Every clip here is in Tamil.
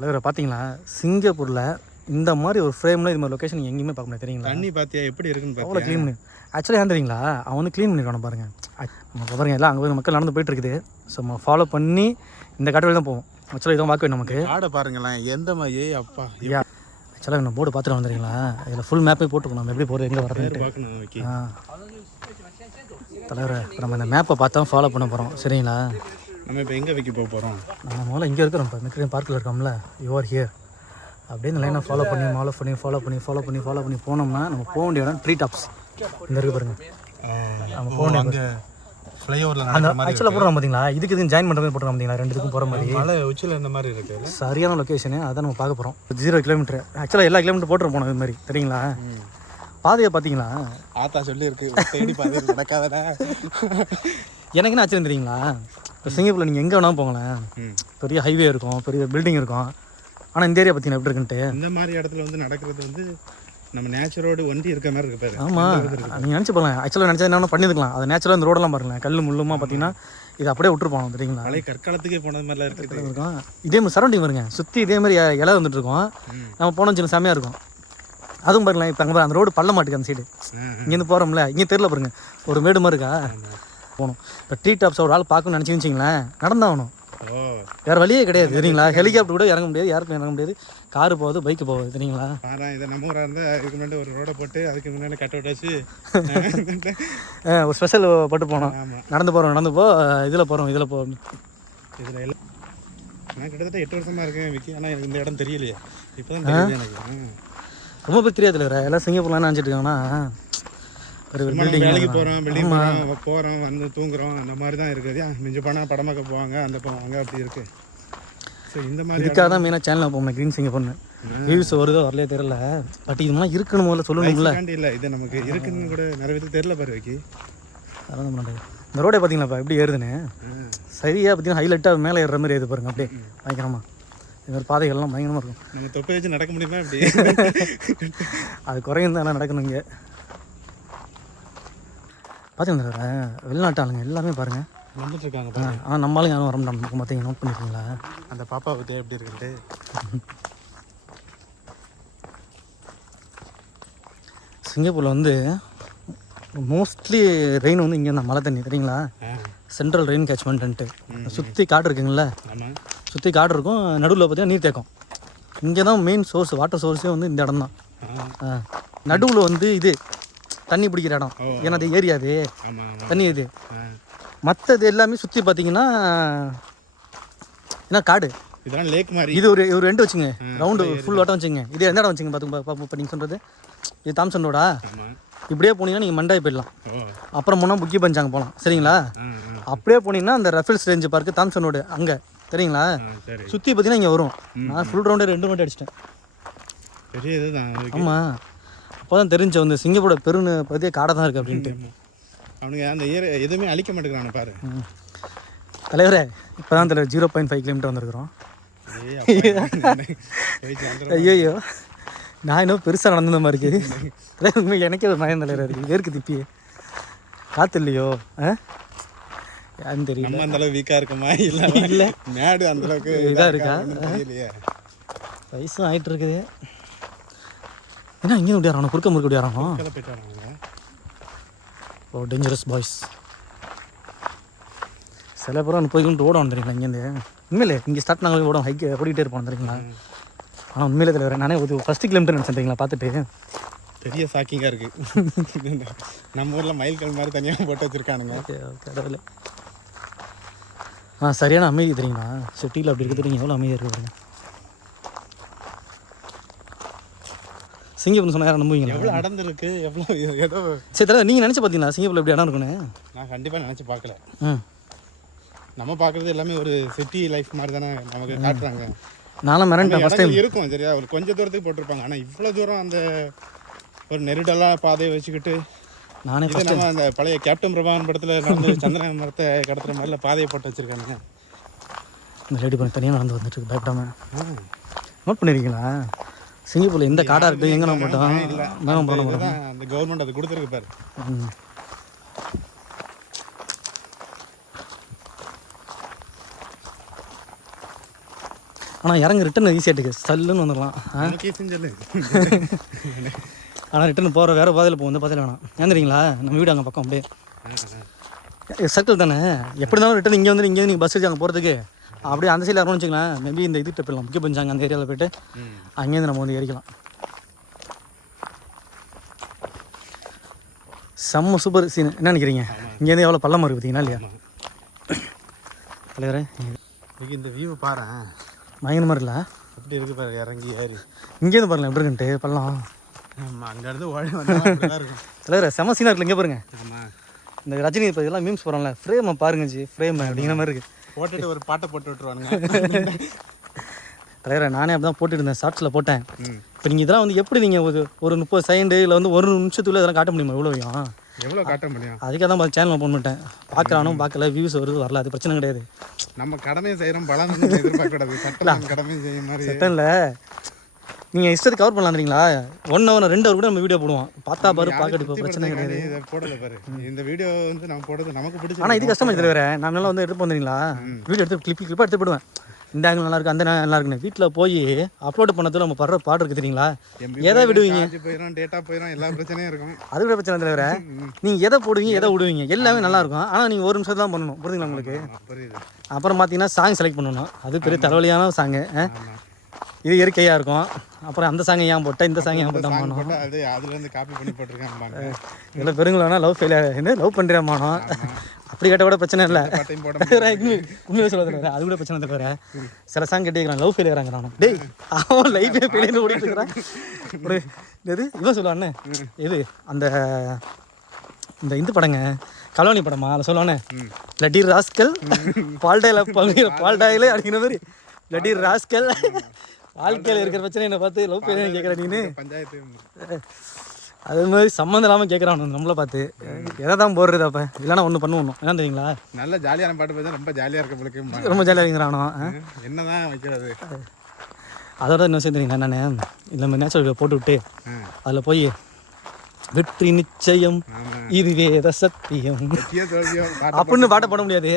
தலைவரை பார்த்தீங்களா, சிங்கப்பூரில் இந்த மாதிரி ஒரு ஃப்ரேமில் இது மாதிரி லொக்கேஷன் எங்கேயுமே பார்க்க முடியாது தெரியுங்களா? தண்ணி பார்த்தியா எப்படி இருக்குன்னு அவ்வளோ க்ளீன் பண்ணி ஆக்சுவலாக ஏன் தெரியுங்களா, அவன் வந்து க்ளீன் பண்ணிருக்கான பாருங்கள். நம்ம பாருங்கள் எல்லாம் அங்கே போய் மக்கள் நடந்து போயிட்டு இருக்குது. ஸோ நம்ம ஃபாலோ பண்ணி இந்த காட்டு வழி தான் போவோம். ஆக்சுவலாக இதான் வாக்கு நமக்கு காடை பாருங்களேன் எந்த மாதிரி அப்பா. ஆக்சுவலாக நம்ம போர்டு பார்த்துட்டு வந்துறீங்களா, இதில் ஃபுல் மேப்பே போட்டுக்கணும் நம்ம எப்படி போகிறது எங்கே வரது பார்க்கணும். தலைவரை இப்போ நம்ம இந்த மேப்பை பார்த்தா ஃபாலோ பண்ண போகிறோம் சரிங்களா? நம்ம இப்போ எங்கே வைக்க போகிறோம்? நம்ம முதல்ல இங்கே இருக்கிறோம். இப்போ மெக்ரீன் பார்க்கில் இருக்கோம்ல, யுவர் ஹியர் அப்படியே இந்த லைனை ஃபாலோ பண்ணி போனோம்னா நம்ம போக வேண்டிய இடம் ட்ரீ டாப்ஸ் இந்த இருக்குது பாருங்கள். நம்ம போக வேண்டிய ஃப்ளைஓவரில் அந்த ஆக்சுவலாக போடுறோம் பார்த்தீங்களா, இதுக்கு ஜாயின் பண்ணுற மாதிரி போட்டுருக்கோம் பார்த்தீங்களா, ரெண்டுக்கும் போகிற மாதிரி மலை உச்சியில் இந்த மாதிரி இருக்குது. சரியான லொக்கேஷனு அதான் நம்ம பார்க்க போகிறோம். 0 கிலோமீட்டர் ஆக்சுவலாக எல்லா கிலோமீட்டர் போட்டுரு போனோம் இது மாதிரி தெரியுங்களா? பாதையை பார்த்தீங்களா, ஆத்தா சொல்லியிருக்கு தேடி பாதை நடக்காதடா. எனக்குன்னு ஆச்சரியம் தெரியுங்களா, இப்போ சிங்கப்பூரில் நீங்கள் எங்கே வேணாலும் போங்களேன், பெரிய ஹைவே இருக்கும், பெரிய பில்டிங் இருக்கும். ஆனால் இந்த ஏரியா பார்த்தீங்கன்னா எப்படி இருக்குன்ட்டு இந்த மாதிரி இடத்துல வந்து நடக்கிறது வந்து நம்ம நேச்சரோடு ஒண்டி இருக்க மாதிரி இருக்கு பாரு. ஆமாம், நீங்கள் நினச்சி போகலாம். ஆக்சுவலாக நினச்சா என்ன பண்ணியிருக்கலாம். அது நேச்சுரலாக இந்த ரோடெல்லாம் பாருங்களேன், கல் முள்ளுமா பார்த்தீங்கன்னா இது அப்படியே விட்டுருப்போம் தெரியுங்களா? பழைய கற்காலத்துக்கே போனது மாதிரிலாம் இருக்கும். இதே மாதிரி சரௌண்டிங் வருங்க, சுற்றி இதே மாதிரி இலை வந்துட்டு இருக்கோம். நம்ம போனோம் சின்ன செம்மையாக இருக்கும். அதுவும் பாருங்களேன், இப்போ அங்கே அந்த ரோடு பள்ள மாட்டுக்கு அந்த சைடு இங்கேருந்து போகிறோம்ல, இங்கே தெரியல பாருங்க ஒரு மேடு மாதிரி இருக்கா போகணும். இப்போ டீ டாப்ஸ் ஒரு ஆள் பார்க்கணும்னு நினச்சி வச்சிங்களேன், நடந்தாகணும், வேறு வழியே கிடையாது தெரியுங்களா? ஹெலிகாப்டர் கூட இறங்க முடியாது, யாருக்கும் இறங்க முடியாது. காரு போகுது, பைக்கு போகுது தெரியுங்களா? இதை நம்ம ஊராக இருந்தால் இதுக்கு முன்னாடி ஒரு ரோடை போட்டு அதுக்கு முன்னாடி கட் அவுட் வச்சு ஒரு ஸ்பெஷல் போட்டு போனோம். நடந்து போ இதில் போகிறோம் இதில் இதில் எல்லாம் நான் கிட்டத்தட்ட 8 வருஷமாக இருக்கேன் விக்கி. ஆனால் எனக்கு இந்த இடம் தெரியலையே, இப்போ தான் தெரியுது எனக்கு. ரொம்ப பேர் தெரியாது இல்லை, எல்லாம் சிங்கப்பூர்லாம் நினச்சிட்டு இருக்காங்கன்னா ஒரு பில்டிங் வேலைக்கு போகிறோம் போகிறோம் வந்து தூங்குறோம் அந்த மாதிரி தான் இருக்குது. மிஞ்சி போனால் படமாக்க போவாங்க, அந்த போவாங்க, அப்படி இருக்குது. ஸோ இந்த மாதிரி இதுக்காக தான் மெயினாக சேனலில் போகணும். க்ரீன் சிங்கப்பூர்னு வியூஸ் வருதோ வரலையே தெரியல, பட் இது மாதிரி இருக்கணும் முதல்ல சொல்லணும்ல. இல்லை இது நமக்கு இருக்குன்னு கூட நிறைய பேருக்கு தெரியல பாரு வைக்கி. அதான் பண்ணுறது. இந்த ரோடே பார்த்தீங்களாப்பா எப்படி ஏறுதுன்னு, சரியாக பார்த்தீங்கன்னா ஹைலைட்டாக மேலே ஏறுற மாதிரி ஏறுது பாருங்க, அப்படியே பயங்கரமாக. இது மாதிரி பாதைகள்லாம் பயங்கரமாக இருக்கும். நம்ம தொப்பை வச்சு நடக்க முடியுமா அப்படி? அது குறையும் தான் நடக்கணும் இங்கே. பார்த்தீங்கன்னா வெளிநாட்டு ஆளுங்க எல்லாமே பாருங்கள் வந்துட்டு இருக்காங்க. ஆனால் நம்மளாலும் யாரும் வர முடியும் பார்த்தீங்க, நோட் பண்ணியிருக்கீங்களா? அந்த பாப்பா பற்றி எப்படி இருக்குது? சிங்கப்பூரில் வந்து மோஸ்ட்லி ரெயின் வந்து இங்கே தான் மழை தண்ணி தெரியுங்களா? சென்ட்ரல் ரெயின் கேட்ச்மெண்ட்டு சுற்றி காடு இருக்குங்கள, சுற்றி காடு இருக்கும், நடுவில் பார்த்தீங்கன்னா நீர் தேக்கம். இங்கே தான் மெயின் சோர்ஸ், வாட்டர் சோர்ஸே வந்து இந்த இடம் தான். நடுவில் வந்து இது தண்ணி பிடிக்கிற இடம், ஏன்னா அது ஏரியாது தண்ணி. இது மற்றது எல்லாமே சுற்றி பார்த்தீங்கன்னா ஏன்னா காடு, இதெல்லாம் லேக் மாதிரி. இது ஒரு ஒரு ரெண்டு வச்சுங்க, ரவுண்டு ஃபுல் வட்டம் வச்சுங்க. இது எந்த இடம் வச்சுங்க பார்த்துங்க. இப்போ நீங்கள் சொல்கிறது இது தாம்சன் ரோடா? இப்படியே போனீங்கன்னா நீங்கள் மண்டாய் போயிடலாம். அப்புறம் போனால் புக்கி பஞ்சாங்க போகலாம் சரிங்களா? அப்படியே போனீங்கன்னா அந்த ரஃபேல்ஸ் ரேஞ்சு பார்க்கு தாம்சன் ரோடு அங்கே தெரியுங்களா? சுற்றி பார்த்தீங்கன்னா இங்கே வரும். நான் ஃபுல் ரவுண்டே 2 மட்டும் அடிச்சிட்டேன். ஆமாம், அப்போ தான் தெரிஞ்ச வந்து சிங்கப்பூரோட பெருன்னு பற்றியே காடை தான் இருக்குது அப்படின்ட்டு. அவனுங்க அந்த எதுவுமே அழிக்க மாட்டேங்கிறானு பாரு. தலைவரே இப்போ தான் தலைவர் 0.5 கிலோமீட்டர் வந்துருக்குறோம். ஐயோ நான் இன்னும் பெருசாக நடந்த மாதிரி இருக்குது தலைவர். எனக்கே ஒரு மயம் தலைவர் இருக்குது, வேர்க்கு திப்பியே. காற்று இல்லையோ யாருன்னு தெரியல. நம்ம அந்த அளவுக்கு வீக்காக இருக்குமா? இல்லை மேடு அந்த அளவுக்கு இதாக இருக்கா? வயசும் ஆகிட்டு இருக்குது. ஏன்னா இங்கே முடியாரானோ குறுக்க முறுக்க முடியாரானோ? ஓ டேஞ்சரஸ் பாய்ஸ். சில பேர் 30 கிலோமீட்டர் ஓட வந்துடுறீங்களா இங்கேருந்து? உண்மையிலே இங்கே ஸ்டார்ட் நாங்கள் ஓட ஹைக் ஓடிக்கிட்டே இருப்போம் வந்துடுறீங்களா? ஆனால் உண்மையிலே தலைவர் நானே ஒரு 1 கிலோமீட்டர் நினச்சிட்டீங்களா பார்த்துட்டு? பெரிய ஷாக்கிங்காக இருக்குது. நம்ம ஊரில் மயில்கள் மாதிரி தனியாக போட்டு வச்சுருக்கானுங்க. கடவுளே. சரியான அமைதி தெரியுங்களா? சிட்டியில் அப்படி இருக்கிறது நீங்கள் எவ்வளோ அமைதியாக இருக்குது. சிங்கப்பூர்னு சொன்னால் யாரும் நம்புவீங்களா? எவ்வளோ அடர்ந்துருக்கு, எவ்வளோ ஏதோ. சரி தலைவர் நீங்கள் நினச்சி பார்த்தீங்களா சிங்கப்பூரில் எப்படி இடம் இருக்குன்னு? நான் கண்டிப்பாக நினச்சி பார்க்கல. நம்ம பார்க்குறது எல்லாமே ஒரு சிட்டி லைஃப் மாதிரி தானே நமக்கு காட்டுறாங்க. நானும் மிரண்டேன் ஃபஸ்ட் டைம். இருக்கும் சரியா, ஒரு கொஞ்சம் தூரத்துக்கு போட்டிருப்பாங்க. ஆனால் இவ்வளோ தூரம் அந்த ஒரு நெருடலாக பாதையை வச்சுக்கிட்டு நானே நம்ம அந்த பழைய கேப்டன் பிரபாகரன் படத்தில் நடந்து சந்திரன் மரத்தை கடத்துகிற மாதிரில பாதையை போட்டு வச்சுருக்கானுங்க. இந்த லேடி பண்ணி தனியாக நடந்து வந்துட்டு பயப்படாமல் நோட் பண்ணியிருக்கீங்களா? சிங்கப்பூரில் எந்த காடாக இருக்குது எங்கே நம்ம போட்டோம் அந்த கவர்மெண்ட் அது கொடுத்துருக்கு பாரு. ஆனால் இறங்க ரிட்டன் ஈஸியாக இருக்குது சல்லுன்னு வந்துடலாம். சொல்லு. ஆனால் ரிட்டன் போகிற வேறு பாதையில் போகும், இந்த பாதையில் வேணாம். ஏன் தெரியுங்களா, நம்ம வீடு அங்கே பக்கம் அப்படியே சர்க்கிள் தானே. எப்படி இருந்தாலும் ரிட்டன் இங்கே வந்து நீங்கள் பஸ் வச்சு அங்கே போகிறதுக்கு அப்படியே அந்த சைடில் இருக்கணும்னு வச்சுக்கலாம். மேபி இந்த இது போயிடலாம், முக்கிய பஞ்சாங்க அந்த ஏரியாவில் போய்ட்டு அங்கேருந்து நம்ம வந்து ஏறிக்கலாம். செம்ம சூப்பர் சீன். என்ன நினைக்கிறீங்க? இங்கேருந்து எவ்வளோ பள்ளமாக இருக்குது பார்த்தீங்கன்னா இல்லையா தலைவரே? இந்த வியூ பாரு, பயங்கரமாக இருக்குல்ல? எப்படி இருக்குது பாரு, இறங்கி ஏறி இங்கேருந்து பாருங்களேன் எப்படி இருக்குன்ட்டு பள்ளம். அங்கேருந்து ஓடி வந்தால் இருக்கும் தலைவரே. செம்ம சீனாக இருக்குல்ல? இங்கே பாருங்க, ஆமாம். இந்த ரஜினி இப்போ இதெல்லாம் மீம்ஸ் போகிறாங்களே, ஃப்ரேமை பாருங்க ஜி, ஃப்ரேம் அப்படிங்கிற மாதிரி இருக்குது. போட்டுட்டு ஒரு பாட்டை போட்டு விட்டுருவானுங்க. தலைவரை நானே அப்படி தான் போட்டுட்டு இருந்தேன், ஷார்ட்ஸில் போட்டேன். இப்போ நீங்கள் இதெல்லாம் வந்து எப்படி நீங்கள் ஒரு 30 செகண்டு இல்லை வந்து 1 நிமிஷத்துக்குள்ளே இதெல்லாம் காட்ட முடியுமா? எவ்வளோ காட்ட முடியும்? அதுக்காக தான் பார்த்து சேனல் ஓப்பன் பண்ணிட்டேன். பார்க்குறானும் பார்க்கல, வியூஸ் வருது வரல, அது பிரச்சனை கிடையாது. நம்ம கடமையை செய்கிறோம், பலம் எதிர்பார்க்கக்கூடாது. சட்டம் கடமையை செய்ய மாதிரி சட்டம் இல்லை. நீங்கள் இஷ்டத்துக்கு கவர் பண்ணலாம் தெரியுங்களா? 1 hour 2 hour கூட நம்ம வீடியோ போடுவோம். பார்த்தா பாரு பார்க்கட்டு, இப்போ பிரச்சனை கிடையாது. இதை போடலை பாரு, இந்த வீடியோ வந்து நம்ம போடுறது நமக்கு பிடிச்சி. ஆனால் இது கஷ்டமாக தலைவரை. நான் நல்லா வந்து எடுத்து வந்துறீங்களா, வீடியோ எடுத்து கிளிப்பாக எடுத்து போடுவேன். இந்த ஆங்கிள் நல்லா இருக்கு, அந்த நல்லா இருக்குன்னு வீட்டில் போய் அப்லோட் பண்ணது நம்ம படுற பாடு இருக்குது தெரியுங்களா? எதை விடுவீங்க? போயிடும், டேட்டா போயிடும், எல்லா பிரச்சனையும் இருக்கும். அது கூட பிரச்சனை தலைவரை. நீங்கள் எதை போடுவீங்க எதை விடுவீங்க எல்லாமே நல்லா இருக்கும். ஆனால் நீங்கள் 1 நிமிஷம் தான் பண்ணணும், புரியுதுங்களா உங்களுக்கு? புரியுது. அப்புறம் பார்த்தீங்கன்னா சாங் செலக்ட் பண்ணணும், அது பெரிய தலைவலியான சாங்கு. இது இயற்கையாக இருக்கும். அப்புறம் அந்த சாங்கை ஏன் போட்டால் இந்த சாங்கை ஏன் போட்டால் மானோம், அது அதுலேருந்து காப்பி பண்ணி போட்டிருக்கேன். இதில் பெருங்களா லவ் ஃபெயிலியர், என்ன லவ் பண்ணுறேன் மானோம், அப்படி கேட்டால் கூட பிரச்சனை இல்லை. உண்மையாக சொல்ல அது கூட பிரச்சனை தவிர சில சாங் கேட்டுக்கிறான் லவ் ஃபெயிலியர் ஆகிறான். டேய் அவன் லைஃபே ஃபெயிலியர் ஓடிட்டு இருக்கிறான். ஒரு இது இவன் சொல்லுவானே, இது அந்த இந்த இந்த படங்க கலோனி படமா அதில் சொல்லுவானே, லட்டி ராஸ்கல் பால்டாயில் பால்டாயிலே அப்படிங்கிற மாதிரி, லட்டி ராஸ்கல் வாழ்க்கையில் இருக்கிற பிரச்சனை என்னை பார்த்து லவ் ஃபெயிலியர் கேட்குற நீனு. அது மாதிரி சம்மந்தம் இல்லாமல் கேட்குறான் நம்மளை பார்த்து. எதை தான் போடுறது அப்போ? இல்லைனா ஒன்று பண்ணுவோம், என்ன தெரியுங்களா? நல்ல ஜாலியான பாட்டு பார்த்தா ரொம்ப ஜாலியாக இருக்க பிள்ளைக்கு, ரொம்ப ஜாலியாக இருக்கிறானோ. என்ன தான் வைக்கிறது? அதோட என்ன விஷயம் தெரியுங்களா, நான் இல்லை நேச்சுரல் வீடியோ போட்டு விட்டு அதில் போய் வெற்றி நிச்சயம் இது வேத சத்தியம் அப்படின்னு பாட்டை போட முடியாது.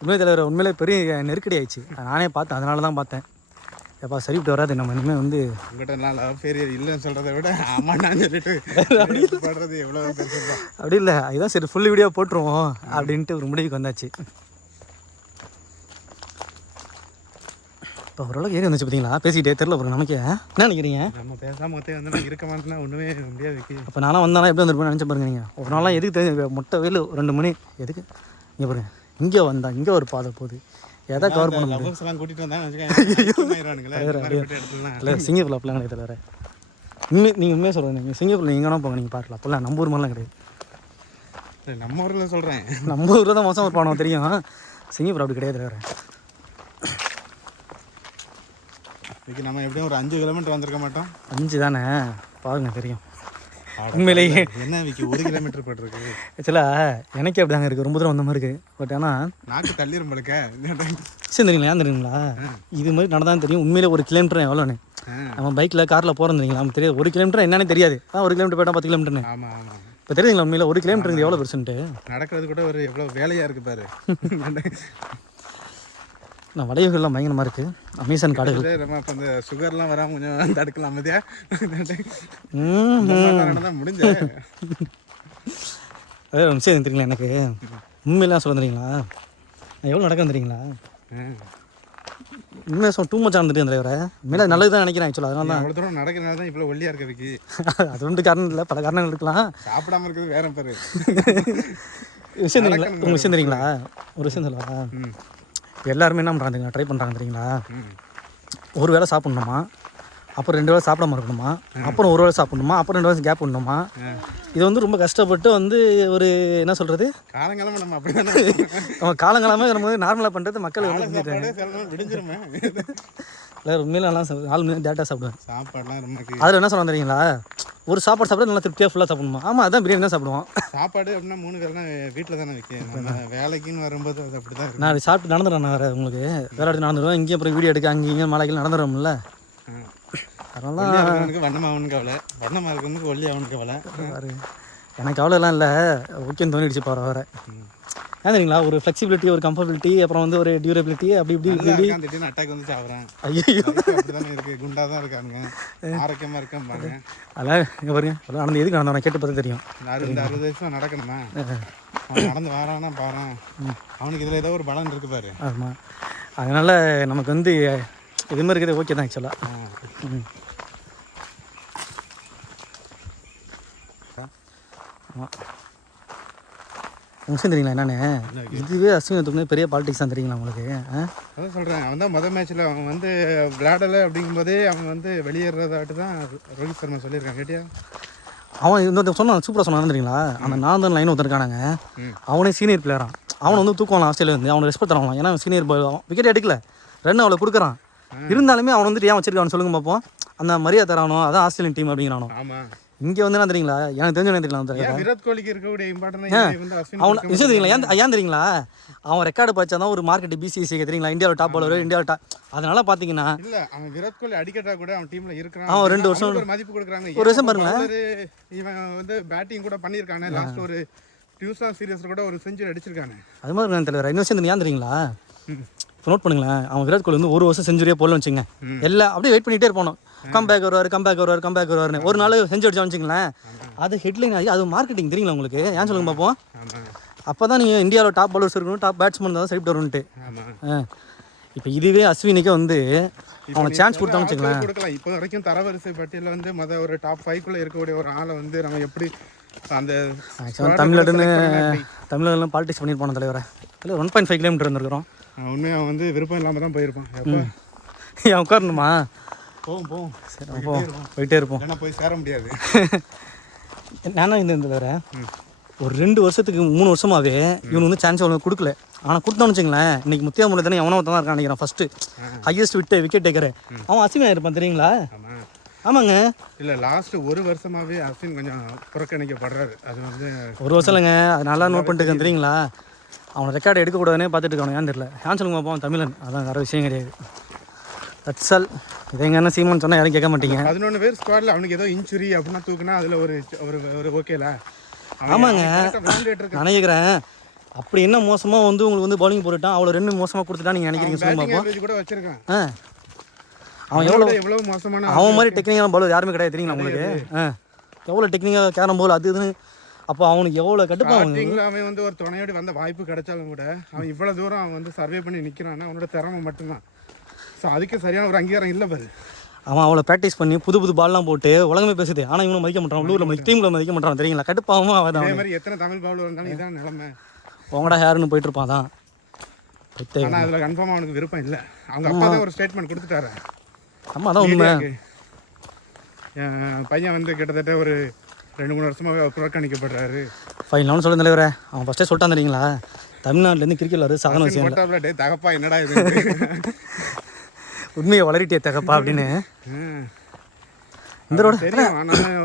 உண்மை தலைவர் உண்மையிலே பெரிய நெருக்கடி ஆயிடுச்சு. நானே பார்த்தேன், அதனால தான் பார்த்தேன். எப்பா சரிவிட்டு வராது, நம்ம இனிமேல் வந்து உங்கள்கிட்ட நல்லா ஃபெயிலியர் இல்லைன்னு சொல்கிறத விட ஆமான்னு சொல்லிட்டு பாடுறது எவ்வளோ பெருசுப்பா. அப்படி இல்லை, இதுதான் சரி ஃபுல் வீடியோ போட்டுருவோம் அப்படின்ட்டு ஒரு முடிவுக்கு வந்தாச்சு. இப்போ ஓரளவுக்கு ஏறி வந்துச்சு பார்த்தீங்களா? பேசிக்கிட்டே தெரில போகிறோம் நமக்கு. என்ன நினைக்கிறீங்க? நம்ம பேசாமல் வந்து இருக்க மாட்டேன்னா ஒன்றுமே முடியாது. அப்போ நானும் வந்தாலும் எப்படி வந்துருப்பேன்னு நினச்சி பாருங்க. நீங்கள் ஒரு நாளாக எதுக்கு தெரிஞ்சு மொட்டை வெயில் 2 மணி எதுக்கு இங்கே பாருங்க, இங்கே வந்தா இங்கே ஒரு பாதை போகுது, எதை கவர் பண்ண முடியும்? கூட்டிகிட்டு வந்தாங்க சிங்கப்பூரில் அப்படிலாம் கிடையாது தலைவர. நீங்கள் உண்மையாக சொல்கிறேன், நீங்கள் சிங்கப்பூரில் எங்கன்னா போங்க, நீங்கள் பார்க்கலாம். அப்போல்லாம் நம்ம ஊர் மாதிரிலாம் கிடையாது. நம்ம ஊரில் சொல்கிறேன், நம்ம ஊரில் தான் மோசம் ஒரு பாடம் தெரியும். சிங்கப்பூர் அப்படி கிடையாது தலைவர. இதுக்கு நம்ம எப்படியும் ஒரு 5 கிலோமீட்டர் வந்திருக்க மாட்டோம். 5 தானே பாருங்க தெரியும். உண்மையிலேயே என்ன விக்கி 1 கிலோமீட்டர் போட்டிருக்கு. ஆக்சுவலாக எனக்கே அப்படி தாங்க இருக்குது, ரொம்ப தூரம் வந்த மாதிரி இருக்குது. பட் ஆனால் நாக்கு தள்ளிடும் போலுக்க. சரி தெரியுங்களா, ஏன் தெரியுங்களா? இது மாதிரி நடந்தாலும் தெரியும் உண்மையிலே 1 கிலோமீட்டர் எவ்வளோன்னு. நம்ம பைக்கில் காரில் போகிறோம் தெரியுங்களா, நமக்கு தெரியாது 1 கிலோமீட்டர் என்னன்னு தெரியாது. 1 கிலோமீட்டர் போய்ட்டால் 10 கிலோமீட்டர்னு. ஆமாம் ஆமாம். இப்போ தெரியுதுங்களா உண்மையில 1 கிலோமீட்டர் எவ்வளோ பெருசுன்ட்டு? நடக்கிறது கூட ஒரு எவ்வளோ வேலையாக இருக்குது பாரு. நான் வளைவுகள்லாம் பயங்கரமாக இருக்குது. அமேசான் காடுகள் நம்ம இப்போ இந்த சுகர்லாம் வராமல் கொஞ்சம் தடுக்கலாம் மதியா முடிஞ்ச. அதே ஒரு விஷயம் தெரியுங்களா, எனக்கு உண்மையெல்லாம் சொல்ல தெரியுங்களா, நான் எவ்வளோ நடக்க வந்துறீங்களா? உண்மையாக சொல்ல 2 மச் ஆனதுட்டு அந்த தலைவரை உண்மையில நல்லது தான் நினைக்கிறேன். ஆக்சுவலாக அதனால தான் அவ்வளோ தூரம் நடக்கிறனால தான் இவ்வளோ ஒல்லியாக இருக்கிறதுக்கு. அது ஒன்று காரணம் இல்லை, பல காரணங்கள் இருக்கலாம். சாப்பிடாம இருக்கிறது வேற பேர். விஷயம் தெரியுங்களா, உங்கள் விஷயம் தெரியுங்களா, ஒரு விஷயம் சொல்லவா? எல்லாருமே என்ன பண்ணுறாங்க, ட்ரை பண்ணுறாங்க தெரியுங்களா? ஒரு வேளை சாப்பிட்ணுமா, அப்புறம் 2 வேளை சாப்பிடாம இருக்கணுமா, அப்புறம் 1 வேளை சாப்பிட்ணுமா, அப்புறம் 2 வேளை கேப் பண்ணணுமா. இது வந்து ரொம்ப கஷ்டப்பட்டு வந்து ஒரு என்ன சொல்கிறது, காலங்காலமாக நம்ம அப்படி தானே நம்ம காலங்காலமாக நம்ம வந்து நார்மலாக பண்ணுறது மக்கள் வந்து விடிஞ்சிருமே. இல்லை உண்மையில நல்லா 4 மணி டேட்டா சாப்பிடுவேன். சாப்பாடுலாம் ரொம்ப அதில் என்ன சொல்ல தெரியுங்களா, ஒரு சாப்பாடு சாப்பிட நல்லா திருப்தியாக ஃபுல்லாக சாப்பிடணுமா. ஆமாம், அதான் பிரியாணி தான் சாப்பிடுவோம். சாப்பாடு அப்படின்னா 3 வேலைனா வீட்டில் தானே வைக்கேன். நம்ம வேலைக்குன்னு வரும்போது அது அப்படி தான். நான் அது சாப்பிட்டு நடந்துடுறேன். நான் வேறு உங்களுக்கு வேறு இடத்துல நடந்துடுவேன். இங்கேயும் அப்புறம் வீடியோ எடுக்க அங்கேயும் மலைக்கு நடந்துடுறோம்ல. அதனால வண்ணமாக அவனுக்கு கவலை, வண்ணமாக இருக்கிறவனுக்கு ஒல்லி அவனுக்கு கவலை. எனக்கு அவ்வளோலாம் இல்லை, ஓகேன்னு தோணிடுச்சு போகிற வேறு. ஏன் தெரியுங்களா, ஒரு ஃப்ளெக்சிபிலிட்டி, ஒரு கம்ஃபர்டபிலிட்டி, அப்புறம் வந்து ஒரு டியூரபிலிட்டி, அப்படி இப்படி இப்படி இப்படி. அந்த திடீர்னு அட்டாக் வந்து சாவுறேன். ஐயோ, அப்படிதானே இருக்கு, குண்டா தான் இருக்கானுங்க, ஆரோக்கியமா இருக்கேன் பாருங்க. அதெல்லாம் இங்கே பாருங்க, அதெல்லாம் நடந்து எதுக்கு நடந்தோம் கேட்டு பார்த்தா தெரியும். இந்த 60 வயசுல நடக்கணுமா, அவன் நடந்து வரானா பாரு, அவனுக்கு இதில் ஏதோ ஒரு பலன் இருக்கு பாரு. ஆமாம், அதனால் நமக்கு வந்து இது மாதிரி இருக்கிறது ஓகே தான் ஆக்சுவலாக. ஆமாம், விஷயம் தெரியுங்களா என்னென்னு, இதுவே அஸ்வினத்துக்கு பெரிய பாலிடிக்ஸ் தான் தெரியுங்களா உங்களுக்கு? அதான் சொல்கிறேன், அவன் தான் மொதல் மேட்ச்சில் அவன் வந்து விளையாடலை அப்படிங்கும்போதே அவன் வந்து வெளியேறதாட்டு தான் ரோஹித் சர்மா சொல்லியிருக்கான். கேட்டியா? அவன் இந்த சொன்னான், சூப்பராக சொன்னான் தெரியுங்களா, அந்த நார்தன் லைன் ஒருத்தருக்கானாங்க, அவனே சீனியர் பிளேயரான், அவனை வந்து தூக்குவான் ஆஸ்திரேலியா வந்து, அவனை ரெஸ்பெக்ட் தரலாம், ஏன்னா சீனியர் விக்கெட் எடுக்கல, ரன் அவ்வளோ கொடுக்குறான், இருந்தாலுமே அவன் வந்துட்டு ஏன் வச்சிருக்கான்னு சொல்லுங்க பார்ப்போம். அந்த மரியாதை தரானோ, அதான் ஆஸ்திரேலியன் டீம் அப்படிங்கிறானோ. ஆமாம், இங்கே வந்து என்ன தெரியுங்களா, எனக்கு தெரிஞ்சவனே தெரியல, விராட் கோலிக்கு இருக்கக்கூடிய இம்பார்ட்டன்ட் அவன் விஷயம் தெரியுங்களா, ஏன் தெரியுங்களா, அவன் ரெக்கார்டு பார்த்தா தான் ஒரு மார்க்கெட் பிசிசி தெரியுங்களா, இந்தியாவில் டாப் பாலர், இந்தியாவில் டாப், அதனால பார்த்தீங்கன்னா இல்லை அவன் விராட் கோலி அடிக்கட்டா கூட அவன் டீமில் இருக்கிறான், அவன் 2 வருஷம் ஒரு மதிப்பு கொடுக்குறாங்க. ஒரு வருஷம் பாருங்களேன், இவன் வந்து பேட்டிங் கூட பண்ணியிருக்கானே, லாஸ்ட் ஒரு டியூசா சீரியஸில் கூட ஒரு செஞ்சுரி அடிச்சிருக்கானே. அது மாதிரி நான் தலைவர் இன்னும் சேர்ந்து ஏன் தெரியுங்களா, இப்போ நோட் பண்ணுங்களேன், அவன் விராட் கோலி வந்து 1 வருஷம் செஞ்சுரியே போடலன்னு வச்சுங்க, எல்லாம் அப்படியே வெயிட் பண்ணிகிட்டே இருப்பானோ, கம்பேக் வருவார், ஒரு நாள் செஞ்சு அடிச்சா வச்சுங்களேன், அது ஹெட்லைன் ஆகி அது மார்க்கெட்டிங் தெரியுங்களா உங்களுக்கு, ஏன் சொல்லுங்க பார்ப்போம். அப்போ தான் நீங்கள் இந்தியாவில் டாப் பாலர்ஸ் இருக்கணும், டாப் பேட்ஸ்மேன் தான் செலக்ட் வரும்ட்டு. இப்போ இதுவே அஸ்வினிக்கே வந்து அவனை சான்ஸ் கொடுத்தான்னு வச்சுக்கலாம், கொடுக்கலாம். இப்போ வரைக்கும் தரவரிசை பட்டியலில் வந்து ஒரு டாப் 5குள்ளே இருக்கக்கூடிய ஒரு ஆளை வந்து நம்ம எப்படி அந்த தமிழ்நாடுலாம் பாலிடிக்ஸ் பண்ணியிருப்பான தலைவரை, இல்லை 1.5 கிலோமீட்டர் இருந்திருக்கிறோம். உண்மையாக வந்து விருப்பம் இல்லாமல் தான் போயிருப்பான். எப்போ ஏன் உட்காரணுமா, போவோம் சரி போயிட்டே இருப்போம், ஏன்னா போய் சேர முடியாது. நானும் இந்த தவிர ஒரு 2 வருஷத்துக்கு 3 வருஷமாகவே இவனு வந்து சான்ஸ் அவ்வளோ கொடுக்கல, ஆனால் கொடுத்தோன்னு வச்சுங்களேன், இன்னைக்கு முத்தியா முறை தானே எவனோ தான் இருக்கான் நினைக்கிறேன், ஃபஸ்ட்டு ஹையஸ்ட் விக்கெட் டேக்கர் அவன் அஸ்வின் இருப்பான் தெரியுங்களா. ஆமாங்க, இல்லை லாஸ்ட் 1 வருஷமாகவே அஸ்வின் கொஞ்சம் புறக்கணிக்கப்படுறாரு. அது வந்து 1 வருஷம் இல்லைங்க, அது நல்லா நோட் பண்ணிட்டு இருக்கேன் தெரியுங்களா, அவனை ரெக்கார்டு எடுக்கக்கூடாதுன்னே பார்த்துட்டு இருக்கானு, ஏன் தெரியல, ஏன் சொல்லுங்க பார்ப்போம், தமிழன் அதான் வேறு விஷயம் கிடையாது. தட்ஸல், இதை எங்க என்ன சீமான் சொன்னால் யாரும் கேட்க மாட்டீங்க. 11 பேர் ஸ்குவாடில் அவனுக்கு ஏதோ இன்ஜுரி அப்படின்னா தூக்குனா அதில் ஒரு ஓகேல. ஆமாங்க, நினைக்கிறேன் அப்படி என்ன மோசமாக வந்து உங்களுக்கு வந்து பவுலிங் போட்டுட்டான், அவ்வளோ 2 மோசமாக கொடுத்துட்டா நீங்கள் நினைக்கிறீங்க சொல்லுங்க பார்ப்போம். கூட வச்சிருக்கான், அவன் எவ்வளோ மோசமான அவன் மாதிரி டெக்னிக்கான பவுலர் யாருமே கிடையாது தெரியுங்களா உங்களுக்கு. எவ்வளோ டெக்னிக்காக கேரம் போல் அது இதுன்னு, அப்போ அவனுக்கு எவ்வளோ கட்டுப்பான். அவன் வந்து ஒரு துணையோடு வந்த வாய்ப்பு கிடைச்சாலும் கூட அவன் இவ்வளோ தூரம் அவன் வந்து சர்வே பண்ணி நிற்கிறான்னா அவனோட திறமை மட்டும்தான். ஸோ அதுக்கு சரியான ஒரு அங்கீகாரம் இல்லை பாரு. அவன் அவ்வளோ ப்ராக்டிஸ் பண்ணி புது பால்லாம் போட்டு உலகமே பேசுது, ஆனால் இவனும் மதிக்க மாட்டான், உள்ளூரில் டீமில் மதிக்க மாட்டான் தெரியுங்களா, கடுப்பாகவும் அவன் அதே மாதிரி எத்தனை தமிழ் பவுலர் இருந்தாலும் இதான் நிலைமை. உங்கடா யாருன்னு போயிட்டு இருப்பான் தான். ஆனால் அதில் கன்ஃபார்மாக அவனுக்கு விருப்பம் இல்லை. அவங்க அப்பா தான் ஒரு ஸ்டேட்மெண்ட் கொடுத்துட்டாரு. ஆமாம், அதான் உண்மை. பையன் வந்து கிட்டத்தட்ட ஒரு 2-3 வருஷமாகவே புறக்கணிக்கப்படுறாரு. ஃபைனல்னு சொல்ல தலைவரே, அவன் ஃபஸ்ட்டே சொல்லிட்டான் தெரியுங்களா, தமிழ்நாட்டிலேருந்து கிரிக்கெட் விளாடு சாதனை விஷயம் தகப்பா என்னடா இது உண்மையை வளரிட்டே தகப்பா அப்படின்னு இந்த ரோட